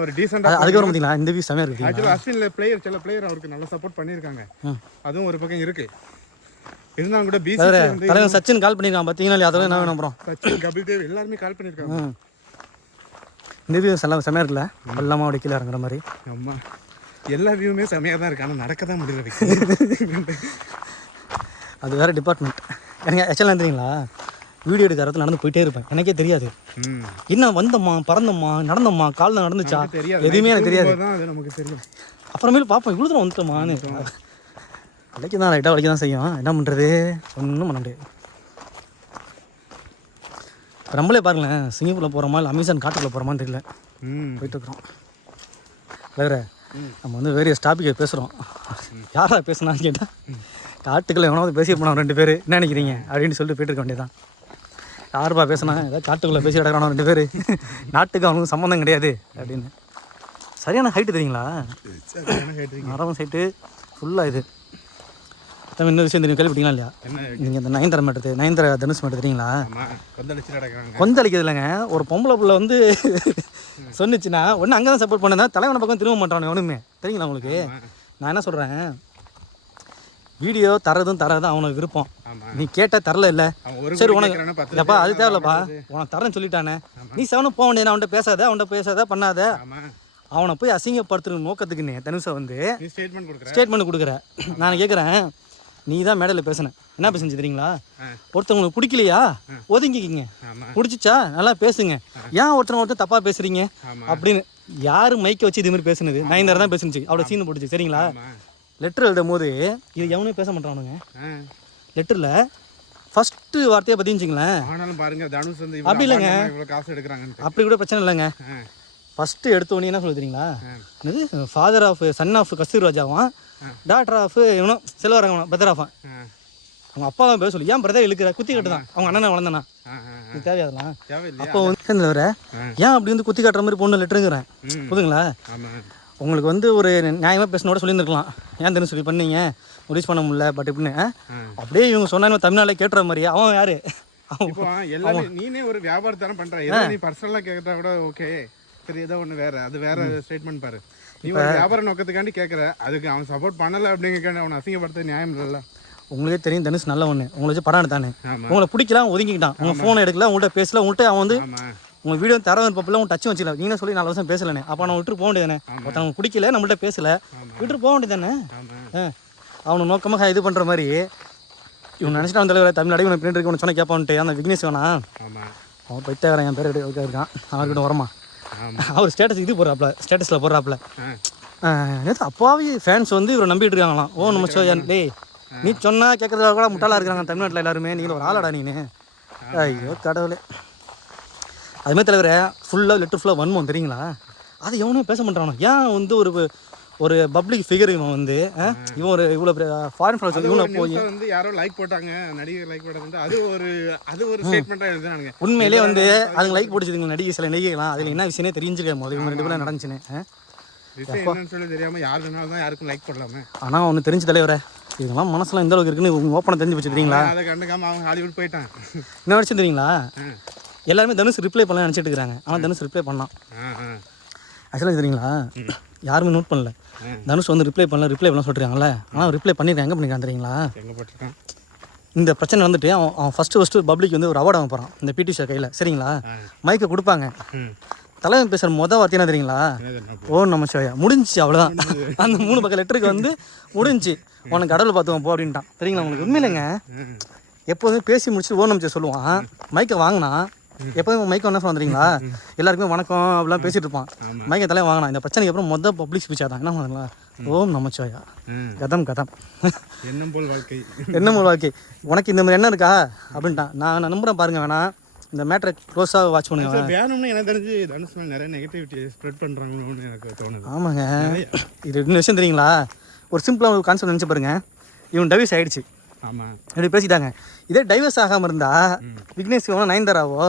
ஒரு டீசெண்டாக. அதுக்கப்புறம் பார்த்தீங்களா இந்த வியூ செமையாக இருக்குது. ஆக்சுவலாக அஸ்வினில் சில பிளேயர் அவருக்கு நல்லா சப்போர்ட் பண்ணியிருக்காங்க, அதுவும் ஒரு பக்கம் இருக்குது. இருந்தாலும் கூட தலைவர் சச்சின் கால் பண்ணியிருக்கான் பார்த்தீங்கன்னா, அதெல்லாம் என்ன வேணும், அப்புறம் சச்சின், கபில் தேவ் எல்லாருமே கால் பண்ணியிருக்காங்க. இந்த வியூ எல்லாம் செமையாக இருக்குல்ல, வெள்ளமாக அப்படி கீழே இறங்குற மாதிரி. ஆமாம், எல்லா வியூவுமே செமையாக தான் இருக்கு, ஆனால் நடக்க தான் முடியல. அது வேறு டிபார்ட்மெண்ட். எனக்கு ஆக்சுவலாக தெரியுங்களா, வீடியோ எடுக்கிற இடத்துல நடந்து போயிட்டே இருப்பேன், எனக்கே தெரியாது என்ன வந்தம்மா பறந்தம்மா நடந்தம்மா காலில் நடந்துச்சா எதுவுமே எனக்கு தெரியாது. அப்புறமேல பார்ப்போம் இவ்வளோ தூரம் வந்துட்டோமான்னு, வலிக்க தான் லைட்டாக வலிக்க தான் செய்யும், என்ன பண்ணுறது, ஒன்றும் பண்ண முடியாது. இப்போ நம்மளே பாருங்களேன், சிங்கப்பூரில் போகிறோமா இல்லை அமேசான் காட்டுக்குள்ளே போகிறோமான்னு தெரியல, போயிட்டுருக்குறோம். வேறு நம்ம வந்து வேரியஸ் டாப்பிக்கை பேசுகிறோம், யாரா பேசுனான்னு கேட்டால் காட்டுக்குள்ளே எவனாவது பேசி போனோம் 2 பேர் என்ன நினைக்கிறீங்க அப்படின்னு சொல்லிட்டு போயிட்டு இருக்க வேண்டியதான். யாருப்பா பேசுனா, ஏதாவது காட்டுக்குள்ளே பேசி கிடக்கணும் 2 பேர், நாட்டுக்கு அவனுக்கு சம்மந்தம் கிடையாது அப்படின்னு. சரியான ஹைட்டு தெரியுங்களா, மரம் ஹைட்டு ஃபுல்லாக. இது இன்னொரு விஷயம் தெரியும், கேள்விப்பட்டீங்களா இல்லையா, நீங்கள் இந்த நயன்தாரா தனுஷ் மட்டும் தெரியுங்களா, கொந்தளிக்கிறது இல்லைங்க. ஒரு பொம்பளை பிள்ளை வந்து சொன்னிச்சுன்னா ஒன்று அங்கே தான் சப்போர்ட் பண்ணதான், தலைவனை பக்கம் திரும்ப மாட்டான் எவனுமே தெரியுங்களா உங்களுக்கு. நான் என்ன சொல்கிறேன், வீடியோ தரதும் அவனுக்கு விருப்பம், நீ கேட்ட தரல இல்லை சரி உனக்கு இல்லைப்பா அது தேவையில்லப்பா, உனக்கு தரேன்னு சொல்லிட்டானே, நீ செவனும் போக வேண்டியது, அவன்கிட்ட பேசாத பண்ணாத, அவனை போய் அசிங்கப்படுத்துற நோக்கத்துக்குன்னு தனுஷை வந்து ஸ்டேட்மெண்ட் கொடுக்குற. நான் கேட்குறேன், நீ தான் மேடையில் பேசின என்ன பேசுச்சு தெரியுங்களா? ஒருத்தவங்களுக்கு பிடிக்கலையா ஒதுங்கிக்கிங்க, பிடிச்சிச்சா நல்லா பேசுங்க, ஏன் ஒருத்தர் தப்பாக பேசுறீங்க அப்படின்னு யார் மைக்கை வச்சு இது மாதிரி பேசுனது? நயன்தாரா தான் பேசுனுச்சு, அவ்வளோ சீன் போட்டுச்சு சரிங்களா? லெட்டர் எழுதும் போது இது எவனும் பேச மாட்டானுங்க. லெட்டரில் ஃபஸ்ட்டு வார்த்தையை பதிஞ்சிங்களேன். அப்படி இல்லைங்க, அப்படி கூட பிரச்சனை இல்லைங்க. ஃபஸ்ட்டு எடுத்தோடனே என்ன சொல்லுது தெரியுங்களா? இது father of son of Kasthuri ராஜாவான், டாக்டர் ஆஃப் இவனோ செல்வராகவன் பிரதராஃபான். அவங்க அப்பா தான் பேச சொல்லி ஏன் பிரதர் இழுக்கிற குத்தி கட்டு தான் அவங்க அண்ணனை வளர்ந்தானா? இது தேவையாதெல்லாம். அப்போ வந்து வர ஏன் அப்படி வந்து குத்தி காட்டுற மாதிரி பொண்ணு லெட்டருங்கிறேன் புதுங்களா? உங்களுக்கு வந்து ஒரு நியாயமாக பேசினோட சொல்லியிருந்துருக்கலாம், ஏன் தெரியும் சொல்லி பண்ணீங்க முடிச்சு பண்ண முடியல பட் இப்படின்னு. அப்படியே இவங்க சொன்னாங்க தமிழ்நாட்டில் கேட்டுற மாதிரி. அவன் யாரு? நீனே ஒரு வியாபாரத்தாரம் பண்ற, நீ பர்சனலா கேட்டா கூட ஓகே, சரி ஏதோ ஒன்று வேற, அது வேற ஸ்டேட்மெண்ட் பாரு. நீ ஒரு வியாபார நோக்கத்துக்காண்டி கேட்குற, அதுக்கு அவன் சப்போர்ட் பண்ணலை அப்படிங்க அவனை அசிங்கப்படுத்த நியாயம் இல்லைல்ல. உங்களுக்கே தெரியும் தனுஷ் நல்ல ஒன்று, உங்களை வச்சு படம் எடுத்தானே, உங்களை பிடிக்கலாம் ஒதுங்கிக்கிட்டான், உங்கள் ஃபோனை எடுக்கல, உங்கள்கிட்ட பேசல, உங்கள்கிட்ட அவன் வந்து உங்கள் வீடியோ தரவன் பப்பில் உங்க டச் வச்சுக்கல, நீங்களே சொல்லி 4 வருஷம் பேசலனே, அப்போ நான் விட்டுட்டு போக வேண்டியதானே? ஒருத்தவங்க பிடிக்கல நம்மள்ட்ட பேசலை, விட்டுட்டு போக வேண்டியதானே? அவனை நோக்கமாக இது பண்ணுற மாதிரி இவன் நினச்சிட்டு அவன் தலைவர் தமிழ்நாடு இவனை பின்னாடி இருக்கு சொன்னால் கேட்பான்ட்டு அந்த விக்னேஷ் வேணா அவன் பைத்தாகிறேன், என் பேர் இருக்கான், அவர்கிட்ட வரமா அவர் ஸ்டேட்டஸ் இது போடுறாப்புல, ஸ்டேட்டஸில் போடுறாப்புல. நேற்று அப்பாவி ஃபேன்ஸ் வந்து இவரை நம்பிட்டு இருக்காங்களாம். ஓ நம்ம சோயான் டே நீ சொன்னால் கேட்குறதா கூட முட்டாளாக இருக்கிறாங்க தமிழ்நாட்டில் எல்லாருமே, நீங்கள் ஒரு ஆளாடா நீனு. ஐயோ கடவுளே. அதுமாதிரி தலைவரை ஃபுல்லாக லெட்டர் ஃபுல்லாக வன்மோம் தெரியுங்களா? அது எவனும் பேச மாட்டானோ. ஏன் வந்து ஒரு பப்ளிக் ஃபிகர் இவன் வந்து இவன் ஒரு இவ்வளோ ஃபாரின் ஃப்ளாக்ஸ் வந்து இவனை போய் வந்து யாரோ லைக் போட்டாங்க, நடிகர் லைக் போட்டாங்க, அது ஒரு ஸ்டேட்மெண்ட்டாக எழுதுனாங்க. உண்மையிலே வந்து அதுங்க லைக் போட்டுச்சுங்க நடிகை, சில நடிகைலாம். அதில் என்ன விஷயமே தெரிஞ்சுக்க போது இவங்க 2 பேரும் நடந்துச்சுன்னு சொல்லி தெரியாமல் யாருக்குனால தான் யாருக்கும் லைக் போடலாமே. ஆனால் ஒன்று தெரிஞ்சு தலைவரை, இதெல்லாம் மனசுலாம் எந்த அளவுக்கு இருக்குன்னு ஓப்பனாக தெரிஞ்சு வச்சு தெரியுங்களா? அதை கண்டுக்காம அவங்க ஹாலிவுட் போயிட்டான். என்ன வச்சு தெரியுங்களா? எல்லாருமே தனுஷ் ரிப்ளை பண்ணலாம் நினச்சிட்டு இருக்கிறாங்க, ஆனால் தனுஷ் ரிப்ளை பண்ணலாம். ஆக்சுவலாக தெரியுங்களா, யாருமே நோட் பண்ணல. தனுஷ் வந்து ரிப்ளை பண்ணலாம் சொல்லிருக்காங்கல்ல, ஆனால் ரிப்ளை பண்ணியிருக்காங்க. எங்கே பண்ணிருக்காங்க தெரியுங்களா? இந்த பிரச்சனை வந்துட்டு அவன் ஃபஸ்ட்டு பப்ளிக் வந்து ஒரு அவார்டு வாங்க போகிறான் இந்த பிடி ஷா கையில் சரிங்களா? மைக்கை கொடுப்பாங்க, தலைவன் பேசுகிற வார்த்தை என்ன தெரியுங்களா? ஓ நம்ம சிவாயா முடிஞ்சிச்சு, அவ்வளோதான். அந்த 3 பக்கம் லெட்டருக்கு வந்து முடிஞ்சிச்சு, உனக்கு கடவுள் பார்த்துவான் போ அப்படின்ட்டான் தெரியுங்களா? உங்களுக்கு உண்மையில்லைங்க, எப்போதுமே பேசி முடிச்சுட்டு ஓ நம்ம சொல்லுவான். மைக்கை வாங்கினா எப்போதும் மைக்கை என்ன சொல்ல தெரியுங்களா? எல்லாருக்குமே வணக்கம் அப்படிலாம் பேசிட்டு இருப்பான். மைக்கை தலையை வாங்கினா இந்த பிரச்சனைக்கு அப்புறம் பப்ளிக் ஸ்பீச்சாக தான் என்ன பண்ணுங்களா? ஓம் நமச்சிவாயா கதம் எண்ணம் போல் வாழ்க்கை, எண்ணம் போல் வாழ்க்கை, உனக்கு இந்த மாதிரி என்ன இருக்கா அப்படின்ட்டான். நான் நம்புறேன் பாருங்க, வேணா இந்த மேட்டரை க்ளோஸாக வாட்ச் பண்ணுங்க. வேணும்னு எனக்கு தெரிஞ்சு தனுஷ் நிறைய நெகட்டிவிட்டி ஸ்ப்ரெட் பண்ணுறாங்கன்னு எனக்கு தோணுது. ஆமாங்க, இது 2 விஷயம் தெரியுங்களா? ஒரு சிம்பிளாக ஒரு கான்செப்ட் நினச்சி பாருங்க, இவன் டைவர்ஸ் ஆகிடுச்சு. ஆமாம் இப்படி பேசிட்டாங்க. இதே டைவர்ஸ் ஆகாமல் இருந்தால் விக்னேஷ் நயன்தாராவோ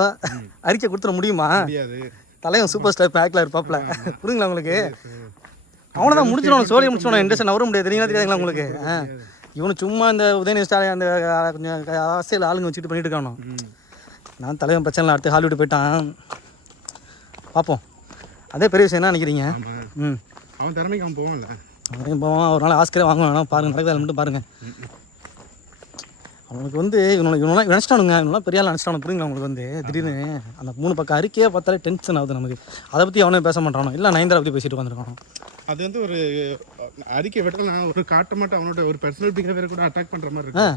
அறிக்கை கொடுத்துட முடியுமா? தலைவன் சூப்பர் ஸ்டார் பேக்கில் இருப்பாப்ல, புரியுங்களா உங்களுக்கு? அவனை தான் முடிச்சிடணும், சோழியை முடிச்சிடணும், இண்டஸ்ட்ரி நவர முடியாது. தெரியுங்களா தெரியாதுங்களா உங்களுக்கு? இவனு சும்மா இந்த உதயநிதி ஸ்டாலின் அந்த கொஞ்சம் அரசியல் ஆளுங்க வச்சுட்டு பண்ணிட்டு இருக்கானோ. நான் தலைவன் பிரச்சனை அடுத்து ஹாலிவுட் போயிட்டான், பார்ப்போம். அதே பெரிய விஷயம் என்ன நினைக்கிறீங்க? அவன் திறமைக்கு அவன் போவான்ல, அவரையும் போவான். ஒரு நாள் ஆஸ்கரே வாங்குவான் பாருங்கள், நடக்குது மட்டும் பாருங்கள். அவனுக்கு வந்து இவனெல்லாம் நினச்சிட்டானுங்க, இவனெல்லாம் பெரிய ஆள் நினச்சிட்டானு புரியுங்களா உங்களுக்கு? வந்து திடீர்னு அந்த 3 பக்கம் அறிக்கையே பார்த்தாலே டென்ஷன் ஆகுது நமக்கு. அதை பற்றி அவனே பேச மாட்டானோ, இல்லை நயன்தாரா பற்றி பேசிட்டு வந்துருக்கானோ. அது வந்து ஒரு அறிக்கை விட்டலாம், ஒரு காட்ட மாட்டேன், அவனோட ஒரு பர்சனல் பிஹேவியர் கூட அட்டாக் பண்ணுற மாதிரி இருக்கு.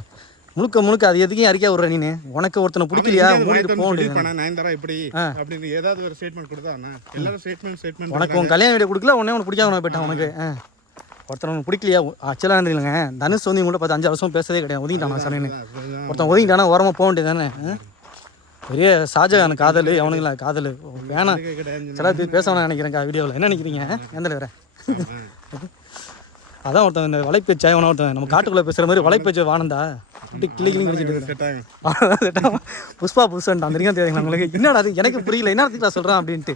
முழுக்க அது எதுக்கும் அறிக்கையா விடுற நீ? உனக்கு ஒருத்தனை பிடிக்கலையா மூடிட்டு போக வேண்டியது. நயன்தாரா இப்படி அப்படின்னு ஏதாவது ஒரு ஸ்டேட்மெண்ட் கொடுத்தா எல்லாரும் ஸ்டேட்மெண்ட் உனக்கு உன் கல்யாண வீடியோ கொடுக்கல, உடனே பிடிக்காத போயிட்டான். உனக்கு ஒருத்தர் உனக்கு பிடிக்கலையா? ஆக்சுவலாக இல்லைங்க, தனுஷ் வந்து இவங்கள்ட்ட 5 வருஷம் பேசதே கிடையாது, ஒதுங்கிட்டான் சரின்னு. ஒருத்தன் ஒதுங்கிட்டானா ஓரமாக போக வேண்டியது தானே? பெரிய ஷாஜகான் காதல், அவனுங்களா காதல் வேணாம் சில பேர் பேச வேணாம் நினைக்கிறேன் வீடியோவில். என்ன நினைக்கிறீங்க? எந்த வேற அதான் ஒருத்தன் இந்த வலைப்பேச்சு அவனை ஒருத்தன் நம்ம காட்டுக்குள்ளே பேசுகிற மாதிரி வலைப்பேச்சு வானந்தா அப்படி கிளிக்கிளிங் கழிச்சிட்டு புஷ்பா புதுசான்ட்டு அந்த வரைக்கும் தெரியுங்களா உங்களுக்கு? என்னடா அது எனக்கு புரியல, என்னத்துக்கு நான் சொல்கிறேன் அப்படின்ட்டு.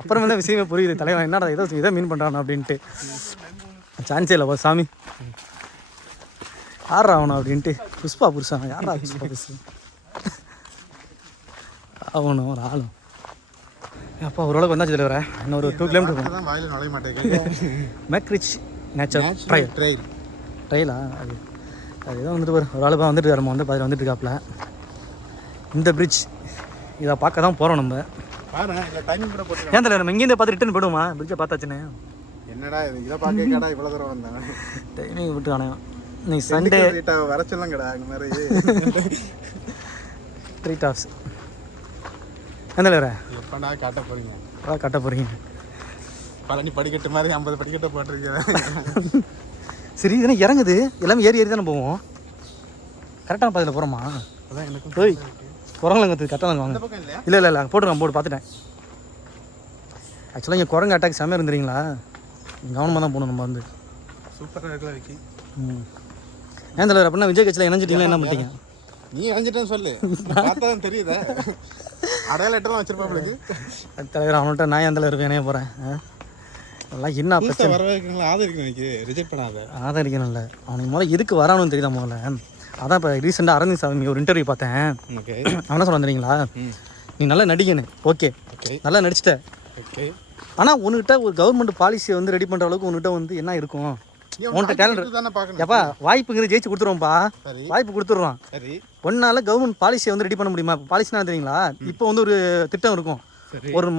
அப்புறமே தான் விஷயமே புரியுது, தலைவன் என்னடா இதை மீன் பண்ணுறான் அப்படின்ட்டு. சான்ஸே இல்லை சாமி, யாரா அவனா அப்படின்ட்டு. புஷ்பா புருஷன் யாரா? புஷ்பா புருஷன் அவனும் ஒரு ஆளும். அப்பா ஓரளவுக்கு வந்தாச்சு தலைவர, இன்னொரு 2 கிலோமீட்டர் மேக்ரிச் நேச்சர் ட்ரைலா அது அதுதான் வந்துட்டு ஒரு ஆளுப்பா வந்துட்டு நம்ம வந்து பதில் வந்துட்டு இருக்காப்புல. இந்த பிரிட்ஜ் இதை பார்க்க தான் போகிறோம் நம்ம. ஏன் தலைவர் நம்ம இங்கேருந்து பார்த்து ரிட்டர்ன் போயிடுமா? பிரிட்ஜை பார்த்தாச்சுன்னு என்னடா இதை பார்க்க இவ்வளோ தூரம் வந்தாங்க டைமிங் விட்டு ஆனால் நீ சண்டே வர சொல்லுங்கடா அங்கே மாதிரி ட்ரீட் ஆஃப்ஸ் எந்த வேற எப்படா காட்ட போறீங்க? அதான் கட்ட போகிறீங்க. பழனி படிக்கட்டு மாதிரி 50 படிக்கட்டை போட்டிருக்கீங்க. சரி இதெல்லாம் இறங்குது, எல்லாமே ஏறி தானே போவோம். கரெக்டான பாதையில் போகிறோமா? அதான் எனக்கு போய் குரங்குலங்கிறது கரெக்டாக வாங்க. பக்கம் இல்லையா? இல்லை போட்டுருக்கேன், போட்டு பார்த்துட்டேன். ஆக்சுவலாக இங்கே குரங்கு அட்டாக் செம்மையாக இருந்துறீங்களா? கவனமாக தான் போகணும் நம்ம வந்து. சூப்பராக இருக்குல்ல விக்கி. ஏன் தலைவர் அப்படின்னா விஜய் கட்சியில் இணைஞ்சிட்டீங்களா என்ன பண்ணிட்டீங்க? நீ இணைஞ்சிட்டேன்னு சொல்லு, பார்த்தா தான் தெரியுதா? அடையாள எட்டெல்லாம் வச்சிருப்பாங்களுக்கு தலைவர். அவன்கிட்ட நான் என் தலைவர் இணைய போகிறேன். எல்லாம் என்ன பிரச்சனை? வர வைக்கீங்களா? ஆதரிக்கணும், ரிஜெக்ட் பண்ணாத. ஆதரிக்கணும்ல, அவனுக்கு முதல்ல எதுக்கு வரானுன்னு தெரியுதா முதல்ல? அதான் இப்போ ரீசெண்டாக அரவிந்த் சாமி ஒரு இன்டர்வியூ பார்த்தேன். அவன் என்ன சொல்ல தெரியுங்களா? நீ நல்லா நடிக்கணும், ஓகே நல்லா நடிச்சிட்ட. ஆனால் உன்கிட்ட ஒரு கவர்மெண்ட் பாலிசியை வந்து ரெடி பண்ணுற அளவுக்கு உன்கிட்ட வந்து என்ன இருக்கும்? உன்கிட்ட டேலண்ட் எப்பா வாய்ப்புங்கிறது ஜெயிச்சு கொடுத்துருவோம்ப்பா, வாய்ப்பு கொடுத்துருவான். ஒன்னால கவர்மெண்ட் பாலிசியை வந்து ரெடி பண்ண முடியுமா? பாலிசினா தெரியுங்களா? இப்போ வந்து ஒரு திட்டம் இருக்கும், ஒரு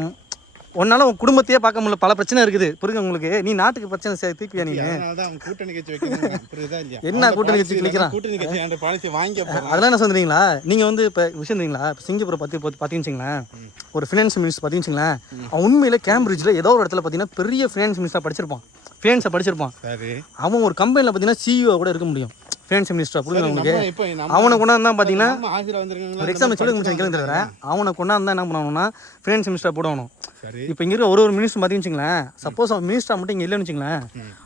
ஒன்னால உன் குடும்பத்தையே பார்க்க முடியல, பல பிரச்சனை இருக்குது, புரியுங்க உங்களுக்கு? நீ நாட்டுக்கு பிரச்சனை தீர்ப்பியா? நீ என்ன கூட்டணி கட்சி கிளிக்கிறான்? அதெல்லாம் என்ன சொல்றீங்களா? நீங்க வந்து இப்போ விஷயம் தெரியுங்களா? இப்போ சிங்கப்பூரை பார்த்தீங்கன்னு வச்சுங்களேன், ஒரு ஃபினான்ஸ் மினிஸ்டர் பார்த்தீங்கன்னு வச்சுங்களேன், அவன் உண்மையில கேம்பிரிட்ஜில் ஏதோ ஒரு இடத்துல பார்த்தீங்கன்னா பெரிய ஃபினான்ஸ் மினிஸ்டராக படிச்சிருப்பான், ஃபினான்ஸை படிச்சிருப்பான். அவன் ஒரு கம்பெனியில் பார்த்தீங்கன்னா சிஇஓ கூட இருக்க முடியும், ஃபினான்ஸ் மினிஸ்டர். புரியுது உங்களுக்கு? அவனை கொண்டாந்து பார்த்தீங்கன்னா ஒரு எக்ஸாம்பிள் சொல்லி முடிச்சு கேள்வி தவிர அவனை கொண்டாந்து என்ன பண்ணணும்னா ஃபினான்ஸ் மினிஸ்டர் போடணும். இப்போ இங்கே இருக்க ஒரு மினிஸ்டர் பார்த்தீங்கன்னு வச்சுங்களேன், சப்போஸ் அவன் மினிஸ்டர் மட்டும் இங்கே இல்லைன்னு வச்சுங்களேன்,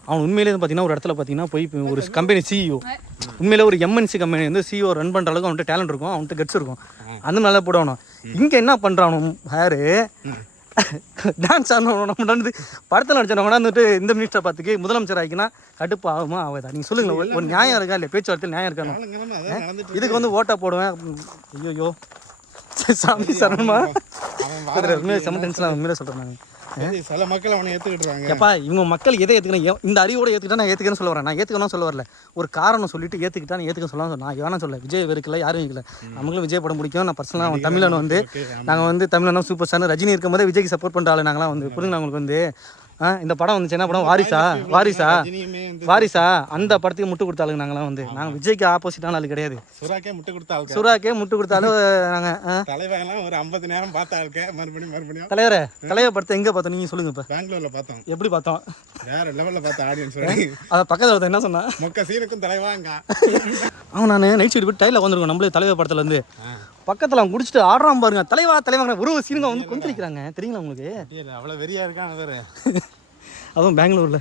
அவன் உண்மையிலே பார்த்தீங்கன்னா ஒரு இடத்துல பார்த்தீங்கன்னா போய் ஒரு கம்பெனி சிஇஓ, உண்மையிலே ஒரு எம்என்சி கம்பெனி வந்து சிஇஓ ரன் பண்ணுற அளவுக்கு அவன்கிட்ட டேலண்ட் இருக்கும், அவன்கிட்ட கட்ஸ் இருக்கும், அந்த நல்லா போடணும். இங்கே என்ன பண்ணுறானோ யாரு டான்ஸ் ஆடணும் படத்தில் நடிச்சவங்க கொண்டாந்துட்டு இந்த மினிஸ்டரை பார்த்துக்கு முதலமைச்சர் ஆகிக்கினா கடுப்பு ஆகுமா ஆகுதா? நீங்கள் சொல்லுங்களேன், ஒரு நியாயம் இருக்கா இல்லையா? பேச்சுவார்த்தையில் நியாயம் இருக்கணும். இதுக்கு வந்து ஓட்டா போடுவேன். ஐயோ சாமி சரணமா செம்ம டென்ஷன் உண்மையிலே சொல்கிறேன் நான். சில மக்கள் அவனை ஏற்றுக்கிட்டுறாங்க. எப்பா இவங்க மக்கள் எதை ஏற்றுக்கணும்? இந்த அறிவோட ஏற்றுக்கிட்டா நான் ஏற்றுக்கன்னு சொல்ல வரேன். நான் ஏற்றுக்கணும் சொல்ல வரல, ஒரு காரணம் சொல்லிட்டு ஏற்றுக்கிட்டா நான் ஏற்றுக்க சொல்லலாம். நான் வேணாம் சொல்ல. விஜய் வெறுக்கல, யாரும் வைக்கல, நம்மளும் விஜய் படம் பிடிக்கும். நான் பர்சனலாக அவன் தமிழன் வந்து நாங்கள் வந்து தமிழனும் சூப்பர் ஸ்டார் ரஜினி இருக்கும் போதே விஜய்க்கு சப்போர்ட் பண்ணுறாள் நாங்களாம் வந்து. புரியுங்க உங்களுக்கு வந்து இந்த படம் வந்துச்சு, என்ன படம்? வாரிசா அந்த படத்துக்கு முட்டு கொடுத்தாலும் நாங்களாம் வந்து. நாங்கள் விஜய்க்கு ஆப்போசிட்டான ஆளு கிடையாது. சுறாக்கே முட்டு கொடுத்தாலும் நாங்கள் ஒரு 50 நேரம் பார்த்தாங்க. மறுபடியும் தலைவர் படத்தை எங்கே பார்த்தோம் நீங்கள் சொல்லுங்க? இப்போ பெங்களூர்ல பார்த்தோம். எப்படி பார்த்தோம்? வேற லெவல்ல பார்த்த ஆடியன்ஸ். அதை பக்கத்தில் என்ன சொன்னா மொக்க சீனுக்கும் தலைவாங்க. அவன் நான் நைட் ஷீட் போய் டைலில் வந்துருக்கோம் நம்மளே தலைவர் படத்தில் வந்து பக்கத்தில் அவன் குடிச்சிட்டு ஆடுறான் பாருங்க. தலைவாங்க ஒரு சீனுங்க வந்து கொஞ்சம் நிற்கிறாங்க தெரியுங்களா உங்களுக்கு? அவ்வளோ வெறியா இருக்கான் வேறு. அதுவும் பெங்களூரில்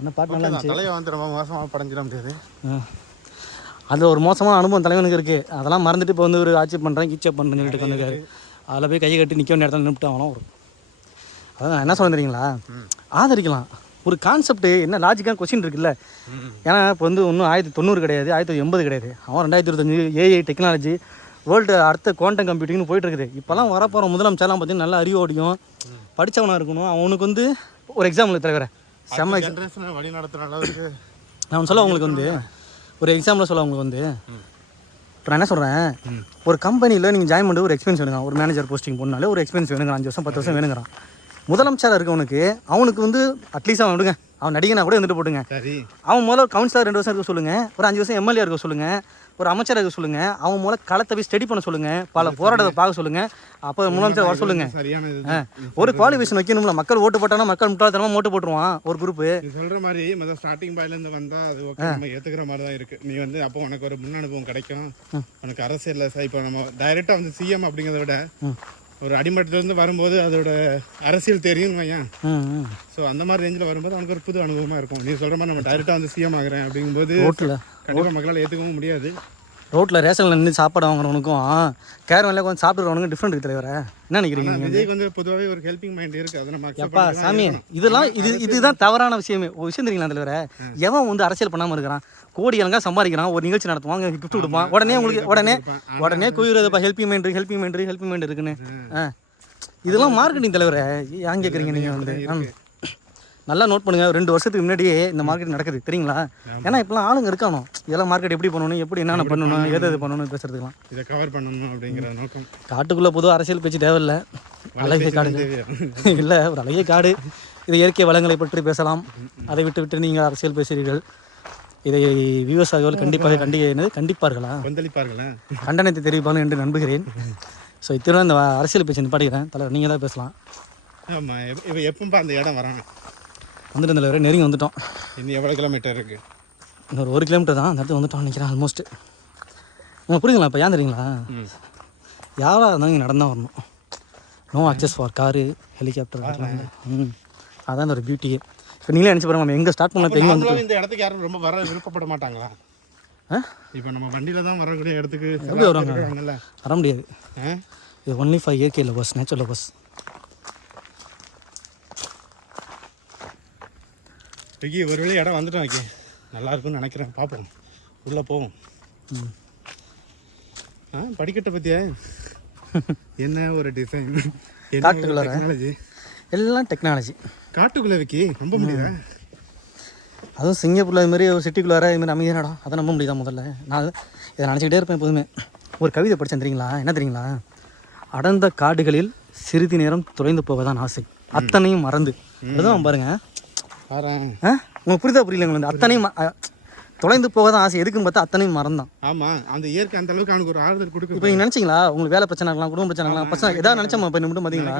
என்ன பாட்டு நல்லா இருந்துச்சு. தலைவன் வந்து ரொம்ப மோசமாக படைஞ்சிட முடியாது. அதில் ஒரு மோசமான அனுபவம் தலைவனுக்கு இருக்குது. அதெல்லாம் மறந்துட்டு இப்போ வந்து ஒரு ஆட்சி பண்ணுறேன் கீச்சப் பண்ணுறேன்னு சொல்லிட்டு வந்துருக்காரு. அதில் போய் கையை கட்டி நிற்க வேண்டிய இடத்துல நின்றுட்டு அவனும் ஒரு அதான் நான் என்ன சொல்ல தெரியுங்களா? ஆதரிக்கலாம். ஒரு கான்செப்ட் என்ன லாஜிக்கான கொஸ்டின் இருக்குல்ல. ஏன்னா இப்போ வந்து ஒன்றும் 1990 கிடையாது, 1980 கிடையாது. அவன் 2025 ஏஐ டெக்னாலஜி வேர்ல்டு அடுத்த குவாண்டம் கம்ப்யூட்டிங்னு போயிட்டு இருக்குது. இப்போல்லாம் வரப்போகிற முதலமைச்சர்லாம் பார்த்தீங்கன்னா நல்ல அறிவோடையும் படித்தவனாக இருக்கணும். அவனுக்கு வந்து ஒரு எக்ஸாம்பிள் தலைவர செம்ம வழி நடத்துகிற அளவுக்கு நான் சொல்ல உங்களுக்கு வந்து ஒரு எக்ஸாம்பிள் சொல்ல உங்களுக்கு வந்து இப்போ நான் என்ன சொல்கிறேன், ஒரு கம்பெனியில் நீங்கள் ஜாயின் பண்ணி ஒரு எக்ஸ்பீரியன்ஸ் வேணுங்க. ஒரு மேனேஜர் போஸ்டிங் போனாலே ஒரு எக்ஸ்பீரியன்ஸ் வேணுங்க. 5 வருஷம் 10 வருஷம் வேணுங்கிறான். முதலமைச்சராக இருக்கவனுக்கு அவனுக்கு வந்து அட்லீஸ்ட் அவன் விடுங்க, அவன் நடிகனா கூட இருந்துட்டு போட்டுங்க. அவன் முதல்ல ஒரு கவுன்சிலர் 2 வருஷம் இருக்க சொல்லுங்கள், ஒரு 5 வருஷம் எம்எல்ஏ இருக்க சொல்லுங்கள், ஒரு அமைச்சராக இருக்க சொல்லுங்கள். அவன் மூலம் களத்தை போய் ஸ்டடி பண்ண சொல்லுங்கள், பல போராட்டத்தை பார்க்க சொல்லுங்கள். அப்போ முதலமைச்சர் வர சொல்லுங்கள். ஒரு குவாலிஃபிகேஷன் வைக்கணும்ல. மக்கள் ஓட்டு போட்டானா மக்கள் முட்டாள்தனமாக ஓட்டு போட்டுருவான் ஒரு குரூப்பு. சொல்கிற மாதிரி முதல் ஸ்டார்டிங் பாயிலேருந்து வந்தால் அது ஓகே, நம்ம ஏற்றுக்கிற மாதிரி தான் இருக்குது. நீ வந்து அப்போ உனக்கு ஒரு முன் அனுபவம் கிடைக்கும். உனக்கு அரசியலில் இப்போ நம்ம டைரெக்டாக வந்து சிஎம் அப்படிங்கிறத விட ஒரு அடிமட்டத்துலேருந்து வரும்போது அதோட அரசியல் தெரியும் வையன். ஸோ அந்த மாதிரி ரேஞ்சில் வரும்போது அவனுக்கு ஒரு புது அனுபவமாக இருக்கும். நீ சொல்கிற மாதிரி நம்ம டைரெக்டாக வந்து சிஎம் ஆகிறேன் அப்படிங்கும்போது கண்டிப்பாக மக்களால் ஏற்றுக்கவும் முடியாது. ரோட்டில் ரேஷனில் நின்று சாப்பாடு வாங்குறவனுக்கும் கேரவனில் கொஞ்சம் சாப்பிட்றவனுக்கும் டிஃப்ரெண்ட் இருக்குது தலைவர. என்ன நினைக்கிறீங்க? விஜய்க்கு வந்து பொதுவாகவே ஒரு ஹெல்பிங் மைண்ட் இருக்குது. அதை நம்ம எப்பா சாமி இதெல்லாம் இதுதான் தவறான விஷயமே. ஒரு விஷயம் தெரியுங்களா தலைவர, எவன் வந்து அரசியல் பண்ணாமல் இருக்கிறான், கோடி கணக்காக சம்பாதிக்கிறான், ஒரு நிகழ்ச்சி நடத்துவாங்க, கிஃப்ட் கொடுப்பான், உடனே உங்களுக்கு உடனே குயிறதுப்பா ஹெல்பிங் மைண்ட் இருக்குன்னு. இதெல்லாம் மார்க்கெட்டிங் தலைவர. ஏன் கேட்குறீங்க நீங்கள் வந்து? நல்லா நோட் பண்ணுங்கள். 2 வருஷத்துக்கு முன்னாடியே இந்த மார்க்கெட் நடக்குது தெரியுங்களா? ஏன்னா இப்போலாம் ஆளுங்க இருக்கானோ இதெல்லாம் மார்க்கெட் எப்படி பண்ணணும், எப்படி என்னென்ன பண்ணணும், எது பண்ணணும் பேசுறதுக்கலாம் இதை கவர் பண்ணணும் அப்படிங்கிற நோக்கம். காட்டுக்குள்ளே பொதுவாக அரசியல் பேச்சு தேவையில்லை. அழகிய காடு இல்லை, ஒரு அழகிய காடு. இது இயற்கை வளங்களை பற்றி பேசலாம். அதை விட்டு நீங்கள் அரசியல் பேசுகிறீர்கள். இதை வியூவர்ஸ் ஆகியோர் கண்டிப்பார்களா கொந்தளிப்பார்களா? கண்டனத்தை தெரிவிப்பார்கள் என்று நம்புகிறேன். ஸோ இத்தனை இந்த அரசியல் பேச்சு நிப்பாட்டிக்கிறேன் தலைவர், நீங்கள் தான் பேசலாம். ஆமாம், இப்போ எப்போப்பா அந்த இடம் வரான்? வந்துட்டு இந்த வரை நெருங்கி வந்துட்டோம். இன்னும் எவ்வளோ கிலோமீட்டர் இருக்குது? இன்னொரு 1 கிலோமீட்டர் தான் அந்த இடத்துல வந்துட்டோம் நினைக்கிறேன் ஆல்மோஸ்ட்டு. உங்களுக்கு புரியுங்களா இப்போ ஏன் தெரியுங்களா? யாராக இருந்தாலும் இங்கே நடந்தான் வரணும். No access for car, helicopter. அதான் இந்த ஒரு பியூட்டியே. இப்போ நீங்களே நினச்சி பாருங்க, நம்ம எங்கே ஸ்டார்ட் பண்ணலாம் இப்போ எங்கே வந்துட்டு. இந்த இடத்துக்கு யாரும் ரொம்ப வர விருப்பப்பட மாட்டாங்களா? இப்போ நம்ம வண்டியில் தான் வரக்கூடிய இடத்துக்கு எப்படி வருவாங்க? வர முடியாது. இது ஒன்லி ஃபார் இயற்கை லவர்ஸ், நேச்சுரல் லவர்ஸ். விக்கி ஒரு வழி இடம் வந்துட்டோம் விக்கி, நல்லா இருக்குன்னு நினைக்கிறேன். பார்ப்போம், உள்ளே போவோம். படிக்கட்டை பற்றியா? என்ன ஒரு டிசைன், காட்டுக்குள்ள டெக்னாலஜி, எல்லாம் டெக்னாலஜி. காட்டுக்குள்ளே விக்கி ரொம்ப முடியுதா? அதுவும் சிங்கப்பூரில் இதுமாரி ஒரு சிட்டிக்குள்ளார இதுமாதிரி அமைதியான இடம், அதை நம்ப முடியுதா? முதல்ல நான் இதை நினச்சிக்கிட்டே இருப்பேன் எப்போதுமே. ஒரு கவிதை படித்தேன் தெரியுங்களா? என்ன தெரியுங்களா? அடர்ந்த காடுகளில் சிறிது நேரம் தொலைந்து போவதான் ஆசை, அத்தனையும் மறந்து. அதுதான் பாருங்க, உங்களுக்கு புரியுதா புரியல? உங்களுக்கு அத்தனையும் தொலைந்து போக தான் ஆசை, எதுக்குன்னு பார்த்தா அத்தனையும் மறந்தான். ஆமாம், அந்த இயற்கை அந்த அளவுக்கு அவனுக்கு ஒரு ஆறுதல் கொடுக்கும். இப்போ நீங்கள் நினச்சிங்களா உங்களுக்கு வேலை பிரச்சனை இருக்கலாம், குடும்ப பிரச்சனை இருக்கலாம், பசங்க எதாவது நினச்சா இப்போ மட்டும் பார்த்தீங்களா?